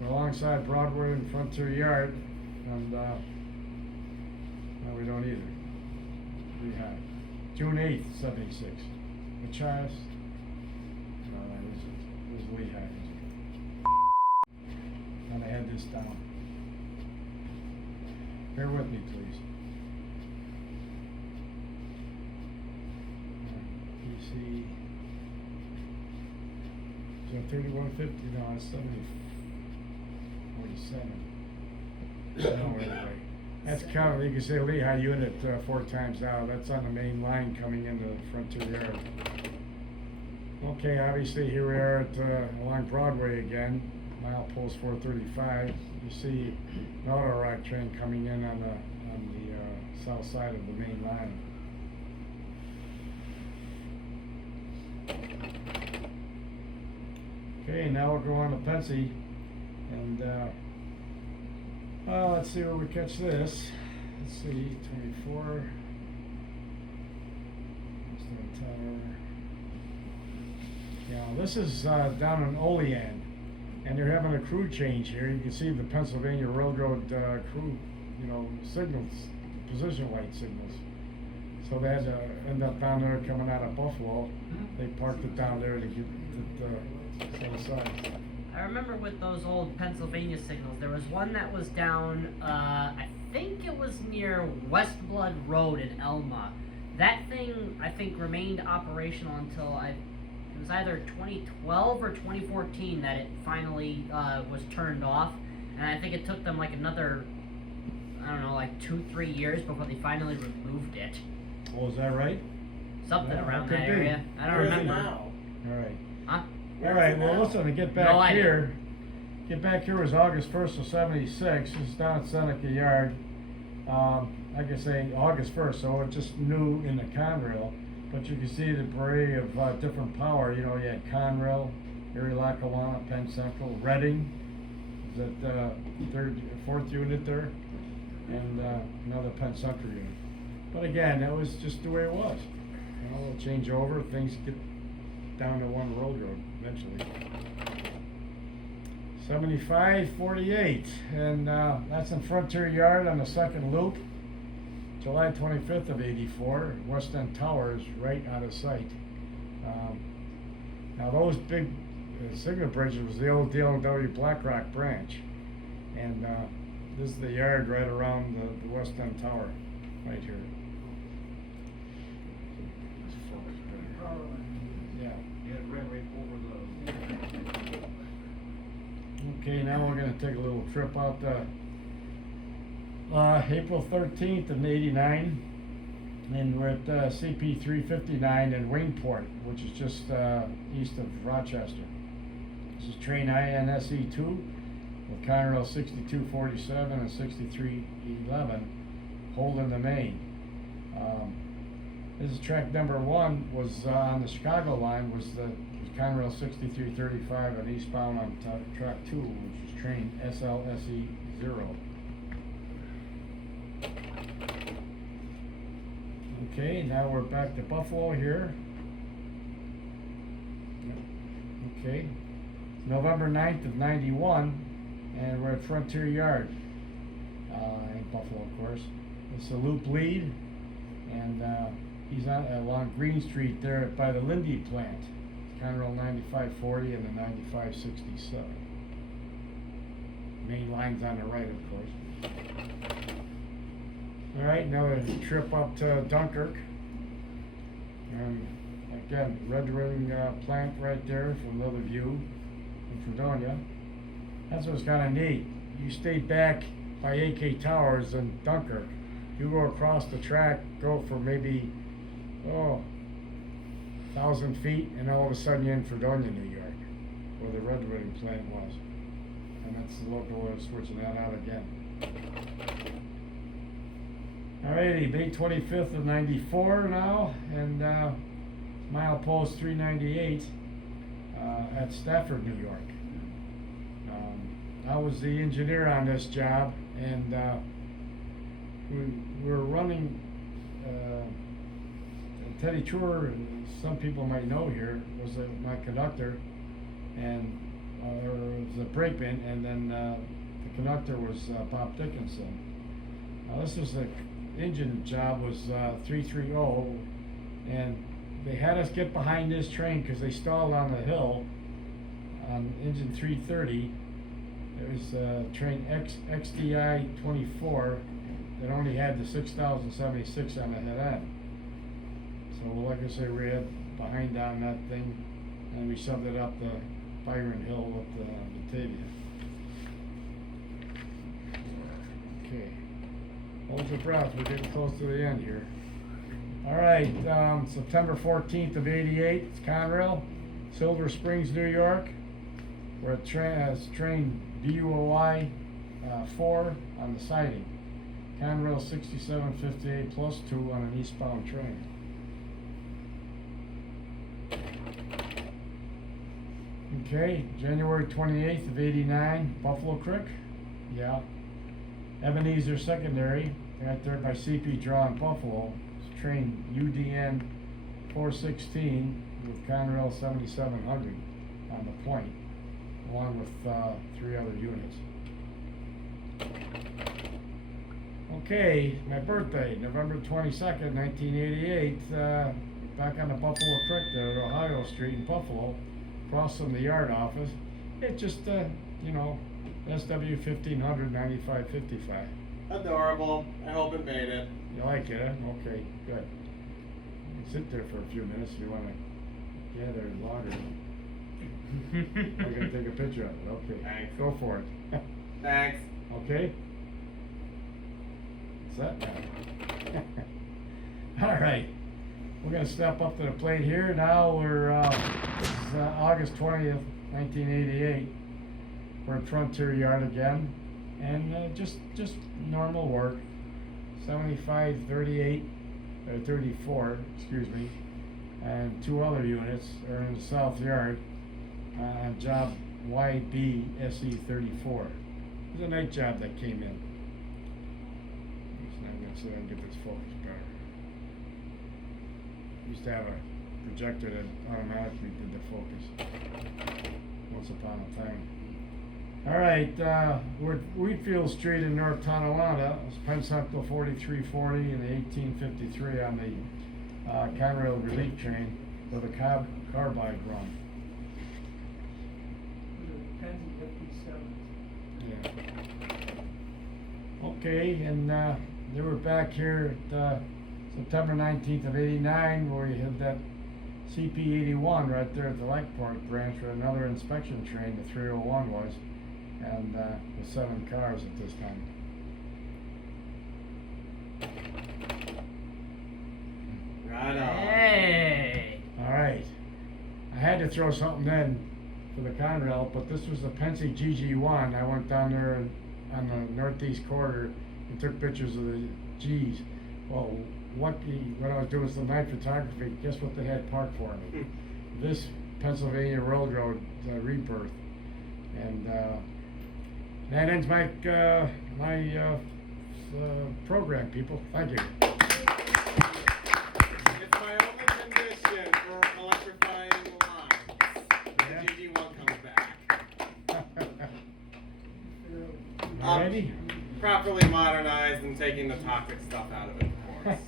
We're alongside Broadway and Frontier Yard, and no, we don't either. We have June 8th, 76. Machias. No, that was Lehigh. And I had this down. Bear with me, please. PC. So 3150, no, it's 47. No, anyway. That's kind of, you can say Lehigh unit 4 times out. That's on the main line coming into Frontier Yard. Okay, obviously here we are at along Broadway again, milepost 435. You see an auto rock train coming in on the south side of the main line. Okay, now we'll go on to Pensy, and let's see where we catch this. Let's see, 24. That's the tower. Yeah, this is down in Olean, and they're having a crew change here. You can see the Pennsylvania Railroad crew, you know, signals, position light signals. So they had to end up down there coming out of Buffalo. They parked it down there to get it set aside. I remember with those old Pennsylvania signals, there was one that was down, I think it was near West Blood Road in Elma. That thing, I think, remained operational until it was either 2012 or 2014 that it finally was turned off. And I think it took them like another, I don't know, like 2-3 years before they finally removed it. Oh, is that right? Something Yeah, around could that be. area. I don't Where is it remember. now? All right. Huh? All right, well, listen, to get back No idea. here, was August 1st of 76. This is down at Seneca Yard. Like I say, August 1st, so it's just new in the Conrail. But you can see the array of different power. You know, you had Conrail, Erie Lackawanna, Penn Central, Reading, is that 4th unit there, and another Penn Central unit. But again, that was just the way it was. You know, we'll change over, things get down to one road eventually. 7548, and that's in Frontier Yard on the second loop. July 25th of 84, West End Tower is right out of sight. Now those big the signal bridge was the old DLW Blackrock branch. And, this is the yard right around the west end tower, right here. Power line. Yeah. Yeah, it ran right over the. Okay, now we're gonna take a little trip out to, April 13th of '89. And we're at, CP 359 in Wingport, which is just, east of Rochester. This is train INSE 2 with Conrail 6247 and 6311 holding the main. This is track number 1 was, on the Chicago line was Conrail 6335 and eastbound on track 2, which is train SLSE 0. Okay, now we're back to Buffalo here. Okay, November 9th of '91, and we're at Frontier Yard in Buffalo, of course. It's a loop lead, and he's on along Green Street there by the Lindy plant. Conrail 9540 and the 9567. Main line's on the right, of course. All right, now a trip up to Dunkirk. And again, Red Ring plant right there from another view in Fredonia. That's what's kind of neat. You stay back by AK Towers in Dunkirk. You go across the track, go for maybe, 1,000 feet, and all of a sudden you're in Fredonia, New York, where the Red Ring plant was. And that's the local way of switching that out again. Alrighty, May 25th of '94 now, and milepost 398 at Stafford, New York. I was the engineer on this job, and we were running. Teddy Tour, some people might know here, was my conductor, and it was a brakeman, and then the conductor was Bob Dickinson. This was the engine job was 330, and they had us get behind this train because they stalled on the hill on engine 330. It was train XDI 24 that only had the 6076 on the head end. So like I say, we had behind on that thing, and we shoved it up the Byron Hill with the Batavia. Okay. Hold your breath, we're getting close to the end here. Alright, September 14th of '88, it's Conrail, Silver Springs, New York. We're at train BUOI 4 on the siding. Conrail 6758 plus 2 on an eastbound train. Okay, January 28th of '89, Buffalo Creek. Yeah. Ebenezer Secondary, right there by CP Draw in Buffalo. It's train UDN 416 with Conrail 7700 on the point, along with 3 other units. Okay, my birthday, November 22nd, 1988, back on the Buffalo Creek there at Ohio Street in Buffalo, across from the yard office. It just, SW 1500 9555. Adorable. I hope it made it. You like it, huh? Okay, good. You can sit there for a few minutes if you want to gather longer. I'm going to take a picture of it. Okay, Thanks. go for it. Thanks. Okay? What's that now? All right. We're going to step up to the plate here. Now we're, it's August 20th, 1988. We're at Frontier Yard again. And just normal work. 7538, or 34, excuse me. And 2 other units are in the South Yard on job YB SE 34. It was a night job that came in. I'm going to see if I can get this focused better. Used to have a projector that automatically did the focus once upon a time. Alright, we're at Wheatfield Street in North Tonawanda. It's Pensacola 4340 and the 1853 on the Conrail relief train with a carbide run. Pennsy '57s. Yeah. Okay, and they were back here at September 19th of '89, where we had that CP 81 right there at the Lakeport branch, where another inspection train, the 301 was, and with 7 cars at this time. Right on. Hey. All right. I had to throw something in for the Conrail, but this was the Pennsy GG1. I went down there on the northeast quarter and took pictures of the Gs. Well, what I was doing some night photography, guess what they had parked for me? This Pennsylvania Railroad rebirth. And that ends my program, people. Thank you. It's my only condition for electrifying the lines. The GG1 comes back. Ready? Properly modernized and taking the toxic stuff out of it, of course.